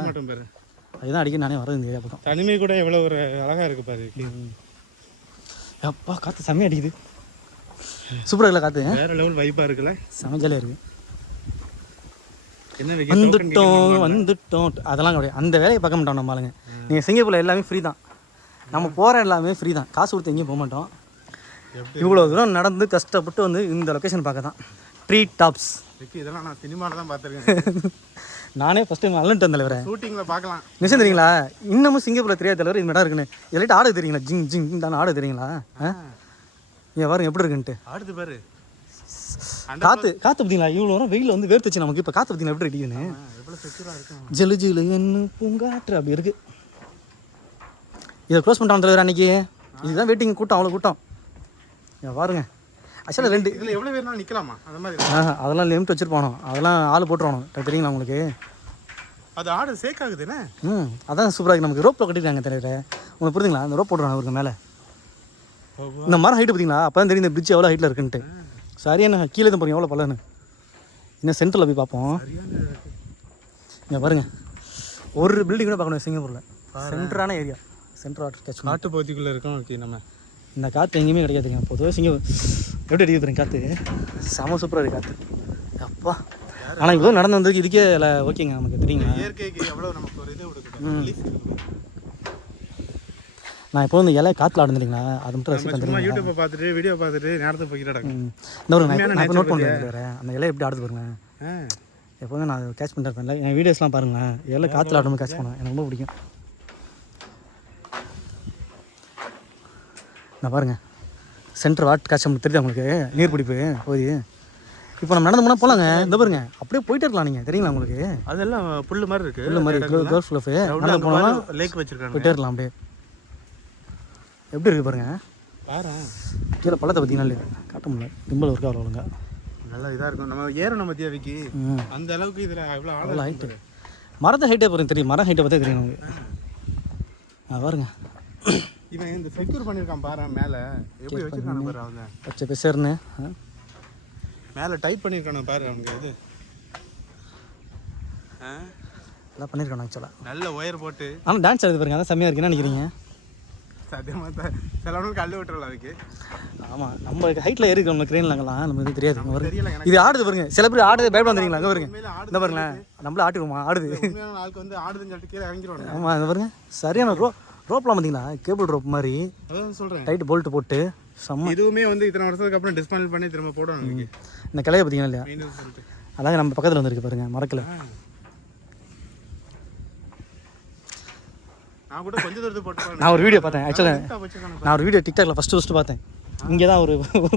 அதுதான் அடிக்க நானே வரது இந்த ஏரியா பக்கம். தனிமை கூட எவ்வளோ ஒரு அழகாக இருக்குது பாரு. அப்பா காற்று செம்மையாக அடிக்குது, சூப்பராக இல்லை காற்று, வேறு லெவல் வைப்பாக இருக்குல்ல, செமஜாலியாக இருக்குது. என்ன வந்துட்டோம் அதெல்லாம் கிடையாது, அந்த வேலையை பார்க்க மாட்டோம் நம்ம ஆளுங்க. நீங்கள் சிங்கப்பூரில் எல்லாமே ஃப்ரீ தான், நம்ம போகிற எல்லாமே ஃப்ரீ தான், காசு கொடுத்து எங்கேயும் போக மாட்டோம். இவ்வளோ தூரம் நடந்து கஷ்டப்பட்டு வந்து இந்த லொக்கேஷன் பார்க்க தான். Tree tops. இதெல்லாம் நான் சினிமாவில் தான் பார்த்துருக்கேன். நானே ஃபஸ்ட் டைம் அலன்ட்டு தலைவரை ஷூட்டிங்கில் பார்க்கலாம். நிச்சயம் தெரியுங்களா? இன்னமும் சிங்கப்பூரில் தெரியாத தலைவர் இந்த இடம் இருக்குன்னு. இதெல்லாம் ஆடு தெரியுங்களா? ஜிங் ஜிங் தானே ஆடு தெரியுங்களா? ஏன் பாருங்க எப்படி இருக்குன்ட்டு. ஆடுது பாரு, காற்று பார்த்தீங்களா? இவ்வளோ வரும் வெயில் வந்து வேர்த்துச்சு நமக்கு. இப்போ காற்று பார்த்தீங்களா எப்படி அடிக்குதுன்னு? ஜெலு ஜிலு என்ன பூங்காற்று அப்படி இருக்குது. இதை க்ளோஸ் பண்ணிட்டான் தலைவர் அன்றைக்கி. இதுதான் வெயிட்டிங் கூட்டம், அவ்வளோ கூட்டம். பாருங்க ஆக்சுவலாக 2 இதில் எவ்வளோ பேர் நிற்கலாமா? அந்த மாதிரி அதெல்லாம் லிமிட் வச்சுருப்பானோ, அதெல்லாம் ஆள் போட்டுருவானோ. தெரியுங்களா உங்களுக்கு? அது ஆடு சேக் ஆகுதுண்ணே. அதான் சூப்பராக இருக்குது. நமக்கு ரோப்பில் கட்டிட்டாங்க தலைவர், உங்களுக்கு புரியுதுங்களா? அந்த ரோப் போட்டுருவாங்க அவருக்கு மேலே. இந்த மரம் ஹைட்டு பார்த்தீங்களா? அப்போ தான் தெரியும் இந்த பிரிட்ஜ் எவ்வளோ ஹைட்டில் இருக்குன்ட்டு. சரியான கீழே தான் பாருங்க எவ்வளோ பல்லன்னு. இன்னும் சென்டரில் போய் பார்ப்போம். இங்கே பாருங்கள், ஒரு பில்டிங் கூட பார்க்கணும் சிங்கப்பூரில். சென்டரான ஏரியா, சென்ட்ரல் வாட்டர் கேட்ச். காட்டு பகுதிக்குள்ளே இருக்கோம் நம்ம. இந்த காற்று எங்கேயுமே கிடையாதுங்க. பொதுவாக எப்படி அடிக்க போகிறீங்க காற்று? செம சூப்பராக இருக்குது காற்று. அப்பா ஆனால் இவ்வளோ நடந்து வந்ததுக்கு இதுக்கே இல்லை ஓகேங்க. நமக்கு தெரியுங்களா இயற்கைக்கு எவ்வளோ நமக்கு ஒரு இது கொடுக்குது. நான் இப்போ வந்து இலை காற்றுல ஆடுந்துட்டீங்களா? அது மட்டும் ரசிப்பேன். சும்மா யூடியூப்பை பார்த்துட்டு வீடியோ பார்த்துட்டு நேரத்தை போய்கிட்டு இந்த ஒரு நான் நோட் பண்ணுறேன். அந்த இலை எப்படி ஆடுது பாருங்க. எப்போதும் நான் கேட்ச் பண்ணிட்டு இருப்பேன். என் வீடியோஸ்லாம் பாருங்களேன், இலை காற்றுல ஆடும்போது கேட்ச் பண்ணுவேன். எனக்கு ரொம்ப பிடிக்கும். நான் பாருங்கள் சென்டர் வாட் காட்சி தெரியுது உங்களுக்கு, நீர்பிடிப்பு போய். இப்போ நம்ம நடந்து போனால் போகலாங்க. இந்த பாருங்க அப்படியே போயிட்டே இருக்கலாம் நீங்கள், தெரியுங்களா உங்களுக்கு? அதெல்லாம் புல்லு மாதிரி இருக்குது, புல்லு மாதிரி கேர்ள் ஃப்ளோஃபு. நடந்து போனால் லேக் வச்சுருக்காங்க, போயிட்டே இருக்கலாம். அப்படியே எப்படி இருக்குது பாருங்கள். கீழே பள்ளத்தை பார்த்தீங்கன்னா இல்லையா? காட்ட முடியல, டிம்பிள் ஒர்க் அவ்வளோ ஒழுங்கா நல்லா இதாக இருக்கும். நம்ம ஏறணும் மத்தியா விக்கி, அந்த அளவுக்கு இதில் எவ்வளோ ஹைட்டு. மரத்தை ஹைட்டே பாருங்க தெரியும், மரம் ஹைட்டை பார்த்தே தெரியும் நமக்கு. பாருங்க இவன் இந்த செக்யூர் பண்ணியிருக்கான் பாரு, மேலே எப்படி வச்சிருக்கானு பாரு. அவங்க பச்சை பெசர்னு மேலே டைட் பண்ணியிருக்கானு பாரு. அவங்க இது எல்லாம் பண்ணியிருக்கானு ஆக்சுவலாக. நல்ல ஒயர் போட்டு. ஆனால் டான்ஸ் ஆடுது பாருங்க, அதான் செம்மையாக இருக்குன்னு நினைக்கிறீங்க? சத்தியமாக சிலவனுக்கு கல் விட்டுறல அதுக்கு. ஆமாம், நம்ம ஹைட்டில் ஏறி நம்ம க்ரெயின்லாங்கலாம் நமக்கு தெரியாது. இது ஆடுது பாருங்க, சில பேர் ஆடுது பயப்பட வந்துறீங்களா? அங்கே பாருங்க, இந்த பாருங்களேன் நம்மள ஆட்டுவோமா ஆடுது. ஆளுக்கு வந்து ஆடுதுன்னு சொல்லிட்டு கீழே இறங்கிடுவாங்க. ஆமாம், இந்த பாருங்க சரியான ரோப்லாம் பார்த்தீங்களா? கேபிள் ரோப் மாதிரி அதான் சொல்கிறேன், டைட் போல்ட்டு போட்டு செம்ம. இதுவுமே வந்து இத்தனை வருஷத்துக்கு அப்புறம் டிஸ்மேண்டில் பண்ணி திரும்ப போடுவாங்க. இந்த கிளையை பார்த்தீங்கன்னா இல்லையா? அதாங்க நம்ம பக்கத்தில் வந்துருக்கு பாருங்க, மரக்கில். நான் கூட கொஞ்சம் தூரத்துக்கு போட்டு நான் ஒரு வீடியோ பார்த்தேன் ஆக்சுவலாக. நான் ஒரு வீடியோ டிக்டாக்ல ஃபஸ்ட்டு பார்த்தேன். இங்கே தான் ஒரு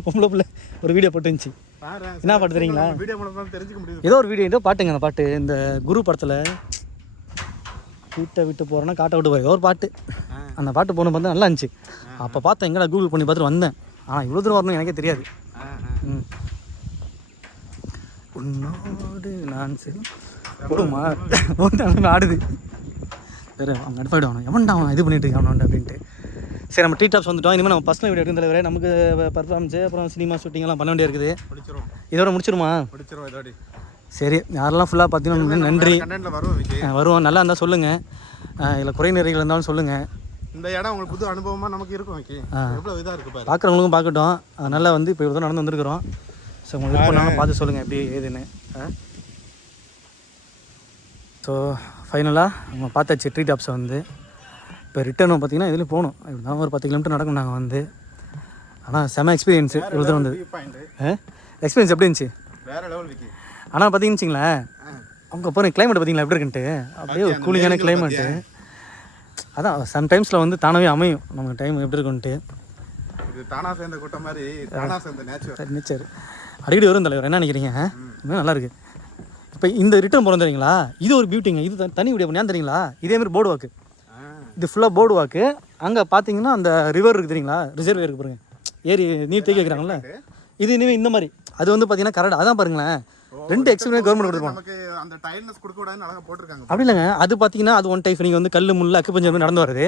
பொம்பளை பிள்ளை ஒரு வீடியோ போட்டு இருந்துச்சு. என்ன பாட்டு தெரியுங்களா? ஏதோ ஒரு வீடியோ, ஏதோ பாட்டுங்க. அந்த பாட்டு இந்த குரு படத்தில் வீட்டை விட்டு போகிறேன்னா காட்டை விட்டு போய் ஏதோ ஒரு பாட்டு. அந்த பாட்டு போன பார்த்தா நல்லா இருந்துச்சு. அப்போ பார்த்தேன், எங்கடா கூகுள் பண்ணி பார்த்துட்டு வந்தேன். ஆனால் இவ்வளோ தூரம் வரணும் எனக்கே தெரியாது. உன்னோடு நான் கொடுமா ஒன்று ஆடுது வேறு. அவங்க அடுப்பாயிடுவானோ எவன்டா அவன் இது பண்ணிட்டு இருக்கான் அப்படின்ட்டு. சரி நம்ம ட்ரீ டாப்ஸ் வந்துட்டோம். இனிமேல் நம்ம பர்சனல் வீடியோ எடுக்கும் தலைவரே. நமக்கு பர்ஃபார்மன்ஸு அப்புறம் சினிமா ஷூட்டிங்லாம் பண்ண வேண்டிய இருக்குது. முடிச்சிரும் இதோட முடிச்சிருமா? முடிச்சிரும் இதோட. சரி, யாரெல்லாம் ஃபுல்லாக பார்த்தீங்கன்னா நன்றி. கண்டென்ட்ல வருவோம் விக்கி. வருவோம், நல்லா இருந்தால் சொல்லுங்கள். இல்லை குறை நிறைகள் இருந்தாலும் சொல்லுங்கள். இந்த இடம் உங்களுக்கு புது அனுபவமாக நமக்கு இருக்கும் விக்கி. எவ்வளோ இதாக இருக்குது பாரு. பார்க்குறவங்களுக்கும் பார்க்கட்டும். அதனால் வந்து இப்போ இவ்வளோ நடந்து வந்துருக்குறோம். ஸோ உங்களுக்கு விருப்பம்னாலும் பார்த்து சொல்லுங்கள் எப்படி ஏதுன்னு. ஸோ ஃபைனலாக நம்ம பார்த்தாச்சு ட்ரீ டாப்ஸை வந்து. இப்போ ரிட்டர்னும் பார்த்தீங்கன்னா இதுலேயும் போகணும். இப்படி தான் ஒரு 10 கிலோமீட்டர் நடக்கும் நாங்கள் வந்து. ஆனால் செம எக்ஸ்பீரியன்ஸு இவ்வளோ தான் வந்தது. எக்ஸ்பீரியன்ஸ் எப்படி இருந்துச்சு? வேறு லெவல் விக்கி. ஆனால் பார்த்தீங்கன்னு வச்சிங்களேன், அவங்க அப்புறம் கிளைமேட் பார்த்தீங்களா எப்படி இருக்குன்ட்டு. அப்படியே ஒரு கூலிங்கான கிளைமேட்டு. அதான் சம்டைம்ஸில் வந்து தானாகவே அமையும் நமக்கு டைம் எப்படி இருக்குன்ட்டு. இது தானா சேர்ந்த கூட்டம் மாதிரி தானா சேர்ந்த நேச்சர் அடிக்கடி வரும் தலைவர். என்ன நினைக்கிறீங்க? இன்னும் நல்லா இருக்குது. இப்போ இந்த ரிட்டர்ன் போகிறோம் தெரியுங்களா, இது ஒரு பியூட்டிங்க. இது தனி வீடியோ பண்ணி தெரியுங்களா? இதேமாதிரி போர்டு வாக்கு. இது ஃபுல்லாக போர்டு வாக்கு. அங்கே பார்த்தீங்கன்னா அந்த ரிவர் இருக்குது தெரியுங்களா, ரிசர்வே இருக்குது பாருங்க, ஏரி நீர் தேக்கி வைக்கிறாங்களே. இது இனிமேல் இந்த மாதிரி அது வந்து பார்த்தீங்கன்னா கரெக்ட். அதான் பாருங்களேன், 2 எக்ஸ்பீரியன்ஸ் கவர்மெண்ட் கொடுத்துருப்பாங்க. அந்த டைல்னஸ் கொடுக்க கூடாதுன்னு அழகாக போட்டிருக்காங்க. அப்படி இல்லைங்க, அது பார்த்தீங்கன்னா அது ஒன் டைப். நீங்கள் வந்து கல் முள்ள அக்கு பஞ்சம் நடந்து வருது.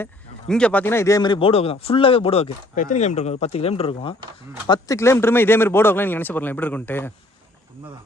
இங்கே பார்த்தீங்கன்னா இதேமாதிரி போர்டு வாக்கு தான், ஃபுல்லாகவே போர்டு வாக்கு. இப்போ எத்தனை கிலோமீட்டர் இருக்கும்? 10 கிலோமீட்டர் இருக்கும். 10 கிலோமீட்டருமே இதேமாதிரி போர்டு வாக்குலாம் நீங்கள் நினச்சி பாருங்கள் எப்படி இருக்குன்ட்டு. உண்மைதான்.